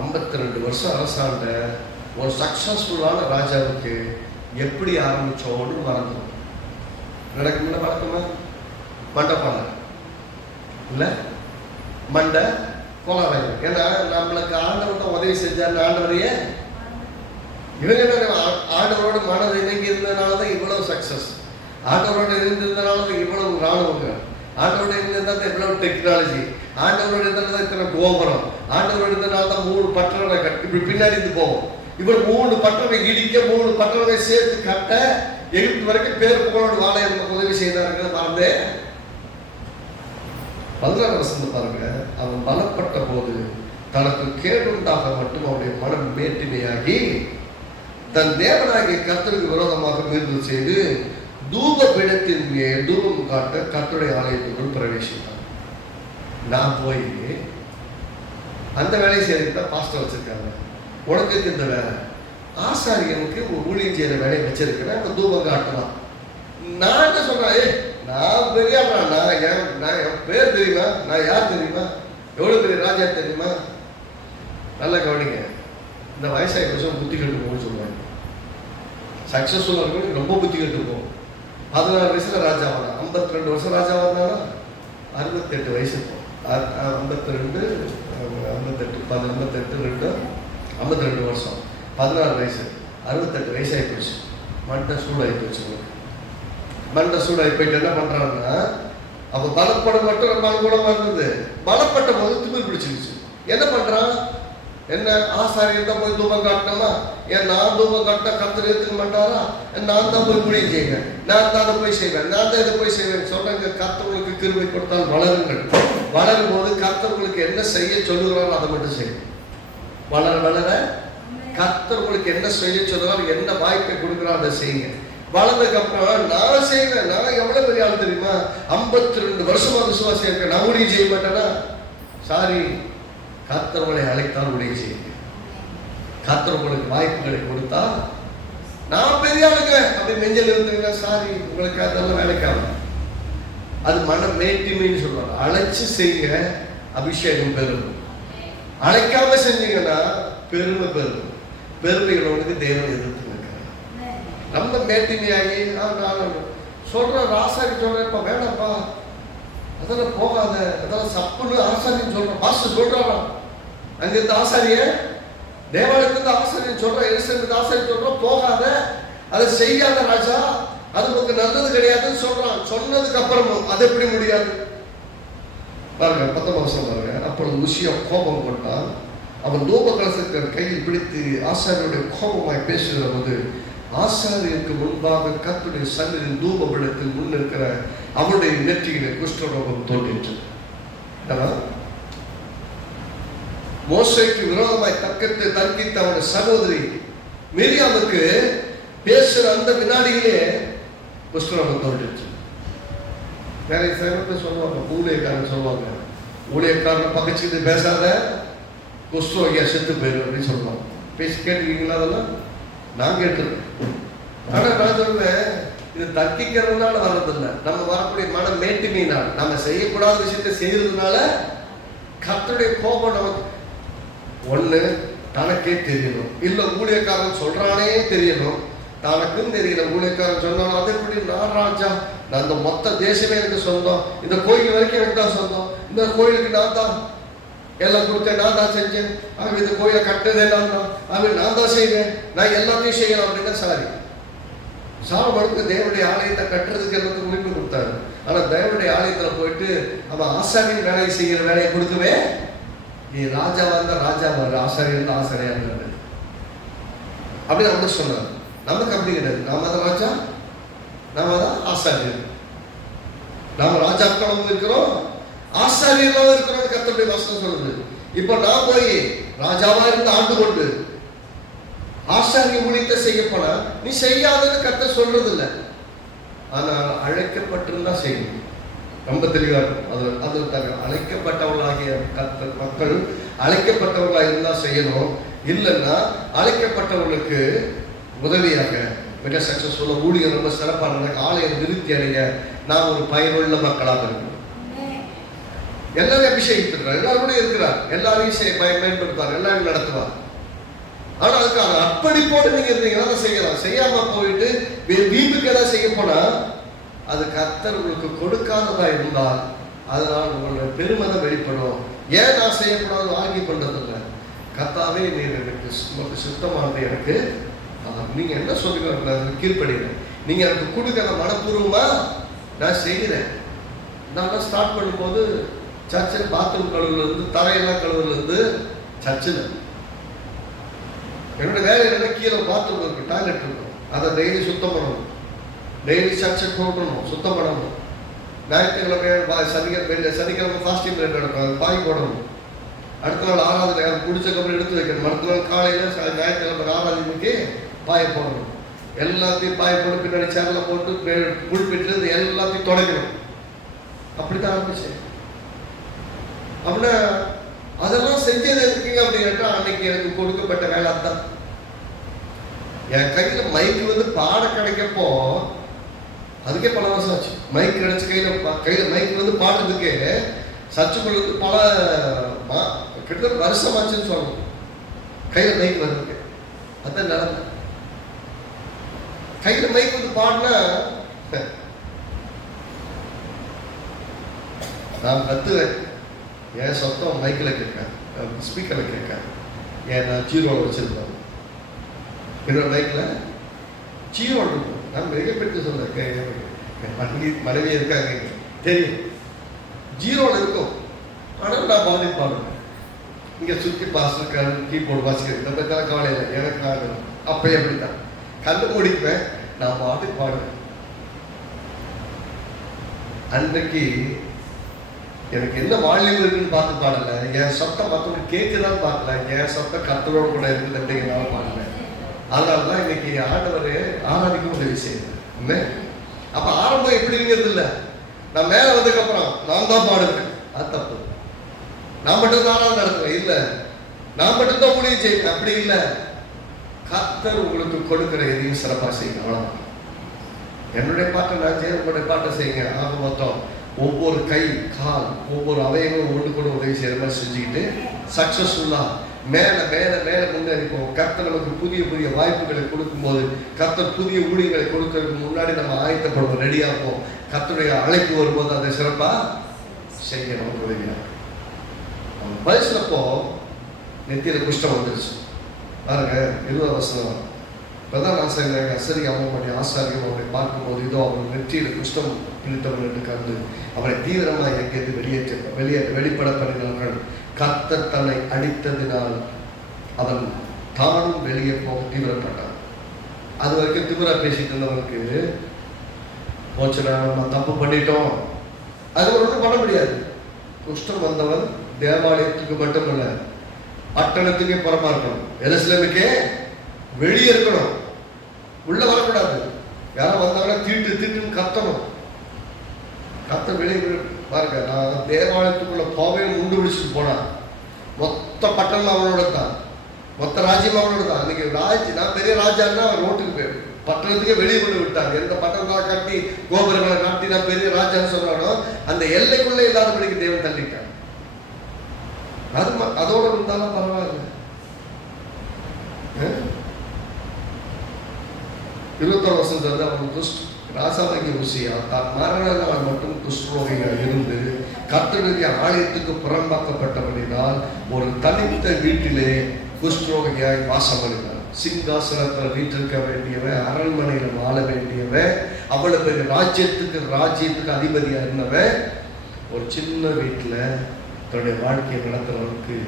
52 வருஷம் அரசாண்ட ஒரு சக்சஸ்ஃபுல்லான ராஜாவுக்கு எப்படி ஆரம்பிச்சோன்னு மறந்துடும். நடக்கும்ல, வழக்கமா மண்டப்பான இல்லை மண்டை கோலாராயம். ஏன்னா நம்மளுக்கு ஆண்டவர் தான் உதவி செஞ்சார். ஆண்டவரையே இவங்க ஆண்டவரோட மனது இணங்கி இருந்ததுனால தான் இவ்வளவு சக்சஸ். ஆண்டவரோட இருந்ததுனால தான் இவ்வளவு ராணுவங்கள். ஆண்டவரோட இருந்ததுனால தான் இவ்வளவு டெக்னாலஜி. ஆண்டவரோட இருந்ததுனால தான் இத்தனை கோபுரம். ஆண்டவரோட இருந்ததுனால தான் 3 பட்டணங்களை கட்டி இப்படி பின்னாடி இருந்து போவோம். இவர் 3 பட்டணங்களை இடிக்க, 3 பட்டணங்களை சேர்த்து கட்ட, எகிப்து வரைக்கும் பேர் புகழோடு வாழ உதவி செய்தார்கள். மறந்தே 16 வருஷம் பாருங்க. அவன் பலப்பட்ட போது தனக்கு கேடுண்டாக மட்டும் அவனுடைய மனம் மேட்டிமையாகி தன் தேவனாகிய கர்த்தருக்கு விரோதமாக மீறுதல் செய்து தூப பீடத்தின் மேல் தூபம் காட்ட கர்த்தருடைய ஆலயத்துக்குள் பிரவேசித்தான். நான் போய் அந்த வேலையை செய்யறதுக்கு பாஸ்டர் வச்சிருக்காங்க, உனக்கு இந்த வேலை, ஆசாரியனுக்கு ஊழியம் செய்யற வேலையை வச்சிருக்கிறேன், அந்த தூபம் காட்டலாம். நான் என்ன சொல்றேன், நான் பெரிய நான் என் பேர் தெரியுமா, நான் யார் தெரியுமா, எவ்வளவு பெரிய ராஜா தெரியுமா. நல்லா கவனிங்க. இந்த வயசாகி வருஷம் புத்தி கட்டு போகணும்னு சொல்லுவாங்க. சக்சஸ்ஃபுல்லாக இருக்கணும், ரொம்ப புத்தி கட்டு போகும். 16 வயசுல ராஜா வந்தான். 52 வருஷம் ராஜா வந்தானா 68 வயசு. 52 52 வருஷம் 16 வயசு 68 வயசாகி போச்சு. மண்டை சூடாகி போச்சு. மண்டை சூடாகி போயிட்டு என்ன பண்றாங்கன்னா, அப்போ பலப்படம் மட்டும் ரொம்ப அனுகூலமா இருந்தது. பலப்பட்ட போது திமிர் பிடிச்சிருச்சு. என்ன பண்றான், என்ன ஆசாரியன் தான் போய் தூபம் காட்டணுமா, ஏன் நான் தூபம் காட்ட கர்த்தர் ஏற்றுக்க மாட்டாரா, நான் தான் போய் ஊழியம் செய்வேன், நான் தான் அதை போய் செய்வேன், நான் தான் இதை போய் செய்வேன் சொல்றாங்க. கர்த்தர்களுக்கு கிருபை கொடுத்தால் வளருங்கள். வளரும் போது கர்த்தர்களுக்கு என்ன செய்ய சொல்லுகிறாரோ அதை மட்டும் செய்யும். வளர வளர கர்த்தர்களுக்கு என்ன செய்ய சொல்லுறாரோ, என்ன வாய்ப்பை கொடுக்குறாரோ அதை செய்யுங்க. வளர்ந்ததுக்கு அப்புறம் நான் செய்வேன், நான் எவ்வளவு பெரிய ஆள் தெரியுமா, 52 வருஷமா விசுவாசம் இருக்கேன், நான் ஊழியம் செய்ய மாட்டேன்னா, சாரி, கர்த்தர்களை அழைத்தால் உடைய செய்யுங்க. கர்த்தர் உங்களுக்கு வாய்ப்புகளை கொடுத்தா, நான் பெரிய ஆளுங்க அப்படி நெஞ்சல் இருந்தீங்கன்னா, சாரி, உங்களுக்கு அதெல்லாம் வேலைக்காக. அது மன மேட்டிமைன்னு சொல்லுவாங்க. அழைச்சு செய்யுங்க, அபிஷேகம் பெறும். அழைக்காம செஞ்சீங்கன்னா பெருமை பெறும். பெருமைகளோடு தேவன் எதிர்த்து நிற்கிறார். நம்ம மேட்டிமையாகி நான் சொல்கிறேன், ஆசாரி சொல்கிறேன், இப்போ வேணாம்ப்பா அதெல்லாம் போகாத, அதெல்லாம் சப்புன்னு ஆசாரின்னு சொல்கிறேன், பாஸ்டர் சொல்கிறாரா, அங்கிருந்து ஆசாரிய தேவாலயத்திலிருந்து ஆசாரியன் சொல்கிறேன், எலிசபெத் ஆசாரியன் சொல்கிறோம், போகாத, அதை செய்யாத ராஜா, அது உங்களுக்கு நல்லது கிடையாதுன்னு சொல்கிறான். சொன்னதுக்கு அப்புறமும் அது எப்படி முடியாது பாருங்க. 19 வருஷம் பாருங்க. அப்பொழுது உசியா கோபம் கொண்டான். அவன் தூப கலசத்தை கையில் பிடித்து ஆசாரியருடைய கோபமாய் பேசுகிற போது ஆசாரியருக்கு முன்பாக கர்த்தருடைய சந்நிதியில் தூப பீடத்தில் முன் இருக்கிற அவனுடைய நெற்றியிலே குஷ்டரோகம் தோன்றிற்று. மோசேக்கு விரோதமாய் தர்க்கித்த அவனுடைய சகோதரி மிரியாமுக்கு பேசுற அந்த வினாடியிலே குஷ்டரோகம் தோன்றிற்று. நிறைய பேர் சொல்லுவாங்க, ஊழியக்காரன் சொல்லுவாங்க, ஊழியக்காரன் பக்கச்சுட்டு பேசாத, குஷ்டரோகியா செத்து போயிரு அப்படின்னு சொல்லுவாங்க. பேசி கேட்டுருக்கீங்களா? அதெல்லாம் நான் கேட்டுருக்கேன். ஆனால் நான் சொல்லுவேன், இது தர்க்கிக்கிறதுனால வர்றதில்லை, நம்ம வரக்கூடிய மன மேட்டுமையினால், நம்ம செய்யக்கூடாத விஷயத்தை செய்யறதுனால கர்த்தருடைய கோபம் நமக்கு ஒன்று தனக்கே தெரியணும், இல்லை ஊழியக்காரன் சொல்றானே தெரியணும். தனக்கும் தெரியல, ஊழியக்காரன் சொன்னாலும் அதை எப்படி நான் ராஜா, நான் இந்த மொத்த தேசமே எனக்கு சொந்தம், இந்த கோயில் வரைக்கும் எனக்கு தான் சொந்தம், இந்த கோயிலுக்கு நான் தான் எல்லாம் கொடுத்தேன், நான் தான் செஞ்சேன், ஆக இந்த கோயிலை கட்டுறதே நான் தான், ஆக நான் தான் செய்வேன், நான் எல்லாத்தையும் செய்யலாம் அப்படின்னா சாரி. சாலமோனுக்கு தேவனுடைய ஆலயத்தை கட்டுறதுக்கு எல்லாத்துக்கும் உரிமை கொடுத்தாரு. ஆனால் தேவனுடைய ஆலயத்தில் போயிட்டு அவன் ஆசாரியின் வேலையை செய்கிற வேலையை கொடுக்கவே, நீ ராஜாவா இருந்தா ராஜாவா, ஆசாரியா இருந்தா ஆசாரியா இருந்தாரு அப்படின்னு அவங்க சொன்னார். நமக்கு அப்படி கிடையாது. நாம தான் ராஜா, நாம தான் ஆசாரியர், நாம ராஜாக்களும் இருக்கிறோம், ஆசாரியர்களும் இருக்கிறோம். கர்த்தருடைய வசனம் சொல்லுது. இப்போ நான் போய் ராஜாவா இருந்து ஆண்டு கொண்டு ஆசாரிய ஊழியத்தை செய்ய போனா நீ செய்யாதன்னு கர்த்தர் சொல்றது இல்லை. ஆனால் அழைக்கப்பட்டிருந்தா செய்யணும். ரொம்ப தெளிவாக இருக்கும். அதில் அழைக்கப்பட்டவர்களாகிய கர்த்தர் மக்கள் அழைக்கப்பட்டவர்களாக இருந்தால் செய்யணும். இல்லைன்னா அழைக்கப்பட்டவர்களுக்கு உதவியாக மிக சக்சஸ்ஃபுல்லாக ஊழியர் ரொம்ப சிறப்பான ஆலயம் நிறுத்தி அடைய நாம் ஒரு பயனுள்ள மக்களாக இருக்கணும். எல்லாரும் அபிஷேகித்திருக்கிறார், எல்லாரும் இருக்கிறார், எல்லாரையும் பயன்படுத்துவார், எல்லாரும் நடத்துவார். ஆனால் அதுக்கான அர்ப்பணிப்போடு நீங்க இருந்தீங்கன்னா அதை செய்யலாம். செய்யாம போயிட்டு வீட்டுக்கு ஏதாவது செய்ய போனா அது கர்த்தர் உங்களுக்கு கொடுக்காததா இருந்தால் அதனால் உங்களுடைய பெருமதம் வெளிப்படும். ஏன் நான் செய்யக்கூடாது ஆர்கியூ பண்றதில்லை. கர்த்தாவே நீர் எனக்கு சுத்தமானது, எனக்கு நீங்க என்ன சொல்லுங்க கீழ்படுகிறேன், நீங்க எனக்கு கொடுக்கிற மனப்பூர்வமா நான் செய்கிறேன். நான் ஸ்டார்ட் பண்ணும்போது சர்ச்சில் பாத்ரூம் கழுவுல இருந்து தரையெல்லாம் கழுவுல இருந்து சர்ச்சில் என்னோட வேலை என்னன்னா, கீழே பாத்ரூம் இருக்கு, டாய்லெட் இருக்கும், அதை டெய்லி சுத்தம் பண்ணணும், டெய்லி சர்ச்சை போடணும், சுத்தம் பண்ணணும். ஞாயிற்றுக்கிழமை சனிக்கிழமை ஃபாஸ்டிங் நடக்கும், அது பாய் போடணும். அடுத்த நாள் ஆராதனை முடிச்சக்கப்புறம் எடுத்து வைக்கணும். அடுத்த நாள் காலையில் ஞாயிற்றுக்கிழமை ஆராதனைக்கு பாயை போடணும். எல்லாத்தையும் பாயை போட்டு பின்னாடி சேரில் போட்டு புல்பிட்டு எல்லாத்தையும் தொடக்கணும். அப்படித்தான் ஆரம்பிச்சேன். அப்படின்னா அதெல்லாம் செஞ்சது இருக்குங்க அப்படின்னா அன்னைக்கு எனக்கு கொடுக்கப்பட்ட வேலை தான். என் கையில மைக்கு பாட கிடைக்கப்போ அதுக்கே பல வருஷம் ஆச்சு. மைக் கிடைச்ச கையில மைக் பாடுறதுக்கே சர்ச்சுக்குள்ள பல கிட்டத்தட்ட வருஷம் ஆச்சுன்னு சொல்லணும். கையில மைக் வர்றதுக்கு அதான் நடந்த கையில மைக் பாடினா நான் கத்துவேன். என் சத்தம் மைக்கில் கேட்காது, ஸ்பீக்கரில் கேட்காது. ஏன் நான் ஜீரோவில் வச்சுருந்தேன், என்னோட மைக்கில் ஜீரோ இருக்கும். நான் மிகப்பெற்று சொல்கிறேன், மனைவி இருக்காங்க தெரியும், ஜீரோவில் இருக்கும். ஆனால் நான் பாடுவேன். இங்கே சுற்றி பாஸ்டர் கீபோர்டு வாசிக்கிறேன், இந்த பற்றி கவலை இல்லை எனக்கு. நான் அப்போ எப்படி தான் கண்டு முடிப்பேன், நான் பாடுவேன். அன்றைக்கு எனக்கு என்ன வால்யூம் இருக்குன்னு பார்த்து பாடலை, என் சத்தம் மற்றவங்க கேட்குதான்னு பார்க்கல, என் சத்தம் கர்த்தரோடு கூட இருக்குது அப்படிங்கிறனால பாடல. அதனால தான் இன்னைக்கு ஆண்டவர் ஆராதிக்க உதவி செய்யுது. அப்போ ஆரம்பம் எப்படிங்கிறது இல்லை, நான் மேலே வந்ததுக்கப்புறம் நான் தான் பாடுவேன், அது தப்பு. நான் மட்டும்தான் ஆராதனை நடத்துவேன், இல்லை நான் மட்டும்தான் முடிவு செய்வேன், அப்படி இல்லை. கர்த்தர் உங்களுக்கு கொடுக்குற எதையும் சிறப்பாக செய்யுங்க, அவ்வளோதான். என்னுடைய பாட்டை நான் செய்ய, உங்களுடைய பாட்டை செய்யுங்க. ஆக மொத்தம் ஒவ்வொரு கை கால் ஒவ்வொரு அவயமும் ஒன்று கூட உதவி செய்கிற மாதிரி செஞ்சுக்கிட்டு சக்ஸஸ்ஃபுல்லாக மேலே மேலே மேலே முன்னேறி போவோம். கர்த்தர் நமக்கு புதிய புதிய வாய்ப்புகளை கொடுக்கும்போது, கர்த்தர் புதிய ஊழியர்களை கொடுக்கறதுக்கு முன்னாடி நம்ம ஆயத்தப்படுவோம், ரெடியாப்போம். கர்த்தருடைய அழைப்பு வரும்போது அதை சிறப்பாக செய்ய நமக்கு உதவியாக. அவன் வயசுலப்போ நெத்தியில் குஷ்டம் வந்துருச்சு பாருங்க. 20 வசனம் பிரதான ஆசிரியர் அசரியாவுடைய ஆசாரியம் அவரை பார்க்கும்போது, இதோ அவன் நெற்றியில் குஷ்டம் பிடித்தவன் என்று கண்டு அவரை தீவிரமாக எங்கேருந்து வெளிப்பட பண்ணினார்கள். கர்த்தர் தன்னை அடித்ததினால் அவன் தானும் வெளியே போக தீவிரப்பட்டான். அது வரைக்கும் திமிரா பேசிட்டு இருந்தவனுக்கு போச்சுனா நம்ம தப்பு பண்ணிட்டோம், அது ஒன்றும் பண்ண முடியாது. குஷ்டம் வந்தவன் தேவாலயத்துக்கு மட்டுமல்ல, பட்டணத்துக்கே புறமா இருக்கணும், எருசலேமுக்கே வெளியே இருக்கணும், உள்ள வரக்கூடாது. யாரும் வந்தாங்கன்னா தீட்டு தீட்டுன்னு கத்தணும். கத்த வெளியே பாருங்க. நான் தேவாலயத்துக்குள்ள போவே முண்டு பிடிச்சிட்டு போனான். மொத்த பட்டணம் அவனோட தான், மொத்த ராஜ்யம் அவனோட தான். இன்னைக்கு நான் பெரிய ராஜான்னா அவன் ரோட்டுக்கு போய் பட்டணத்துக்கே வெளியே கொண்டு விட்டாங்க. எந்த பட்டணத்தை காட்டி கோபுரங்களை காட்டி நான் பெரிய ராஜான்னு சொன்னானோ அந்த எல்லைக்குள்ளே இல்லாதபடிக்கு தேவன் தள்ளிட்டான். அதோட இருந்தாலும் பரவாயில்ல. 21 வருஷம் சேர்ந்து அவன் ராசாவாகிய உசியா தான் மரண நாள் மட்டும் குஷ்டரோகியாக இருந்து கர்த்தருடைய ஆலயத்துக்கு புறம்பாக்கப்பட்டபடினால் ஒரு தனித்த வீட்டிலே குஷ்டரோகியாய் வாசம் பண்ணினார். சிங்காசனத்தில் வீட்டிருக்க வேண்டியவன், அரண்மனையில் வாழ வேண்டியவன், அவ்வளவு பெரிய ராஜ்யத்துக்கு அதிபதியாக இருந்தவன் ஒரு சின்ன வீட்டில் தன்னுடைய வாழ்க்கையை நடத்துறவனுக்கு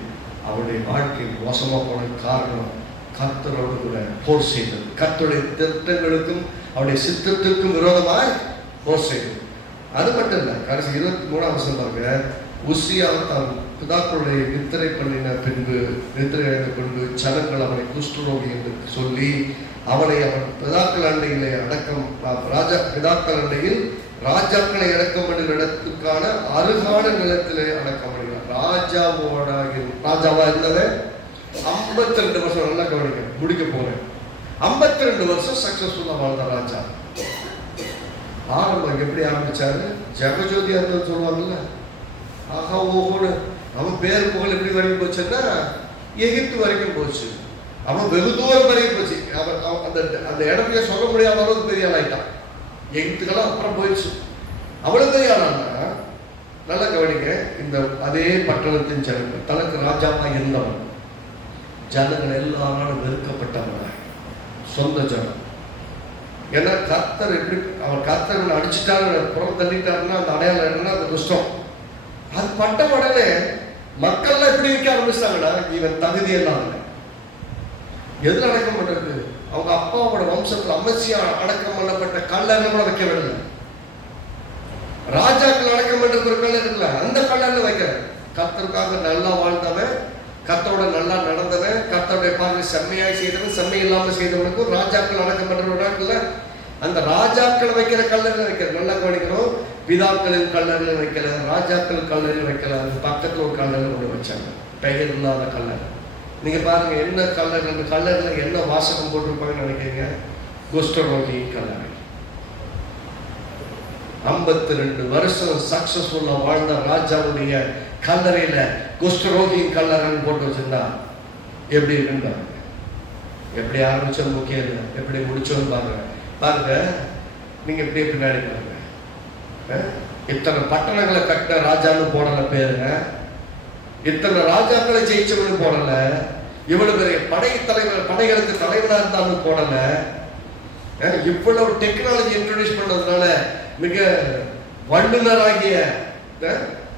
அவருடைய வாழ்க்கை மோசமாக போன காரணம் கர்த்தரோடு கூட போர் செய்தது. கர்த்தருடைய திட்டங்களுக்கும் அவருடைய சித்தத்துக்கும் விரோதமாய் போர் செய்தது. அது மட்டும் இல்லை, கடைசி 23ஆம் வசனம் பாருங்க. உசியால் தான் பிதாக்களுடைய நித்திரை பண்ணின பின்பு, நித்திரை அடைந்த பின்பு ஜனங்கள் அவனை குஷ்டரோகி என்று சொல்லி அவனை அவன் பிதாக்கள் அண்டையிலே அடக்கம் பிதாக்கள் அண்டையில் ராஜாக்களை அடக்கம் பண்ணுகிற இடத்துக்கான அருகான நிலத்திலே அடக்கம் பண்ணுகிறார். ராஜாவா இருந்தவன் 52 வருஷம், நல்லா கவனிக்க, முடிக்க போறேன். 52 வருஷம் சக்சஸ்ஃபுல்லா வாழ்ந்த ராஜா. ஆரம்பம் எப்படி ஆரம்பிச்சாரு? ஜெகஜோதியா இருந்தது சொல்லுவாங்கல்ல. ஆகா ஓஹோன்னு அவன் பேர் புகழ் எப்படி வரைக்கும் போச்சுன்னா எகிப்து வரைக்கும் போச்சு. அவன் வெகு தூரம் வரைக்கும் போச்சு. அவன் அந்த இடத்துல சொல்ல முடியாத அளவுக்கு பெரிய ஆள் ஆயிட்டான். எகிப்துக்கெல்லாம் அப்புறம் போயிடுச்சு. அவ்வளவு பெரிய ஆளானா நல்லா கவனிக்க. இந்த அதே பட்டணத்தின் ஜனங்கள் தனக்கு ராஜாவா இருந்தவன், ஜனங்கள் எல்லாரும் வெறுக்கப்பட்டவன், சொந்த ஜனம். ஏன்னா கர்த்தர் எப்படி அவன் கர்த்தர் அடிச்சுட்டாரு, புறம் தள்ளிட்டாருன்னா அந்த அடையாளம் என்னன்னா அது துஷ்டம். அது பட்ட உடனே மக்கள்லாம் எப்படி வைக்க ஆரம்பிச்சிட்டாங்கன்னா இவன் தகுதி எல்லாம் இல்லை. எதுல அடக்கம் பண்றது? அவங்க அப்பாவோட வம்சத்துல அமர்சியா அடக்கம் பண்ணப்பட்ட கல்லறை கூட வைக்க விடல. ராஜாக்கள் அடக்கம் பண்ற ஒரு கல்லறை இருக்குல்ல, அந்த கல்லறை வைக்கிற. கர்த்தருக்காக நல்லா வாழ்ந்தவன், கர்த்தரோட நல்லா நடந்தவன், கர்த்தருடைய பார்வை செம்மையாய் செய்தவன், செம்மை இல்லாம செய்தவனுக்கும் ராஜாக்கள் அடக்கம் பண்றவனாக்குல அந்த ராஜாக்கள் வைக்கிற கல்லறை வைக்கிற. நல்லா கவனிக்கணும். பிதாக்களின் கல்லறை வைக்கல, ராஜாக்கள் கல்லறை வைக்கல. அது பக்கத்துல ஒரு கல்லறை ஒன்று வச்சாங்க, பெயர் இல்லாத கல்லறை. நீங்க பாருங்க என்ன கல்லறை, அந்த கல்லறைல என்ன வாசகம் போட்டிருப்பாங்கன்னு நினைக்கிறீங்க? குஷ்டரோகி கல்லறை. 52 வருஷம் சக்சஸ்ஃபுல்லா வாழ்ந்த ராஜாவுடைய கல்லறையில குஷ்டரோகியின் கல்லறைன்னு போட்டு வச்சிருந்தா எப்படி இருக்குன்னு எப்படி ஆரம்பிச்சோம் முக்கியம் இல்லை, எப்படி முடிச்சோன்னு பாருங்க. நீங்க எப்படியே பின்னாடி பாருங்க. இத்தனை பட்டணங்களை கட்ட ராஜான்னு போடல பேருங்க, இத்தனை ராஜாக்களை ஜெயிச்சவனு போடல, இவ்வளவு பெரிய படைகளுக்கு தலைவனா இருந்தாலும் போடல, இவ்வளவு டெக்னாலஜி இன்ட்ரோடியூஸ் பண்ணதுனால மிக வல்லுநராகிய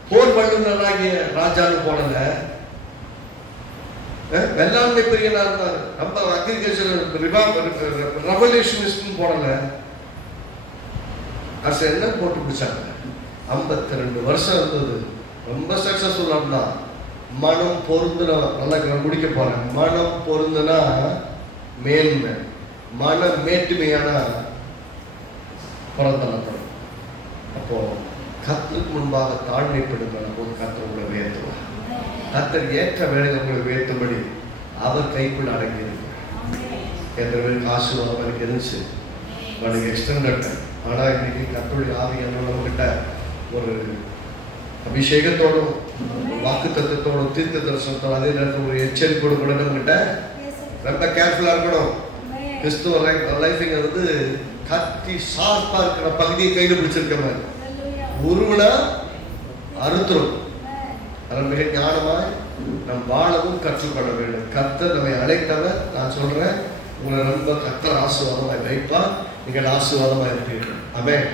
போர் வல்லுநராகிய ராஜான்னு போடல, வெள்ளாண்மை பிரியனா இருந்தாரு, நம்ம அக்ரிகல்ச்சர் ரெவல்யூஷனிஸ்ட் போடல. அரசு என்ன போட்டு பிடிச்சாங்க? 52 வருஷம் இருந்தது, ரொம்ப சக்சஸ்ஃபுல்லா இருந்தா. மனம் பொருந்துனா, நல்லா முடிக்க போறேன். மனம் பொருந்துனா மேன்மை, மனம் மேட்டுமையான புறந்தளப்படும். அப்போ கர்த்தருக்கு முன்பாக தாழ்மைப்படுகிற போது கர்த்தர் உங்களை உயர்த்துவார். கர்த்தர் ஏற்ற வேலையை உங்களை உயர்த்தும்படி அவர் கைக்குள்ள அடங்கியிருக்கு. எத்தனை பேருக்கு ஆசீர்வாதம் அவருக்கு இருந்துச்சு, அவனுக்கு எக்ஸ்டெண்டட். ஆனால் இன்னைக்கு கர்த்தருடைய ஆவியானவர்கிட்ட ஒரு அபிஷேகத்தோடும் வாக்கு தத்துவத்தோட தீர்க்க தரிசனத்தோட அதே நேரத்தில் ஒரு எச்சரிக்கையோடு கூட நம்மகிட்ட ரொம்ப கேர்ஃபுல்லாக இருக்கணும். கிறிஸ்துவ லைஃபிங்க வந்து கத்தி ஷார்ப்பா இருக்கிற பகுதியை கையில் பிடிச்சிருக்க மாதிரி உருவனா அறுத்துரும். அதில் மிக ஞானமாய் நம் வாழவும் கற்றுக்கொள்ள வேண்டும். கர்த்தர் நம்மை அழைத்தவர். நான் சொல்றேன், உங்களை ரொம்ப கர்த்தர் ஆசீர்வாதமாய் வைப்பா. நீங்கள் ஆசீர்வாதமாக இருப்பீர்கள். ஆமென்.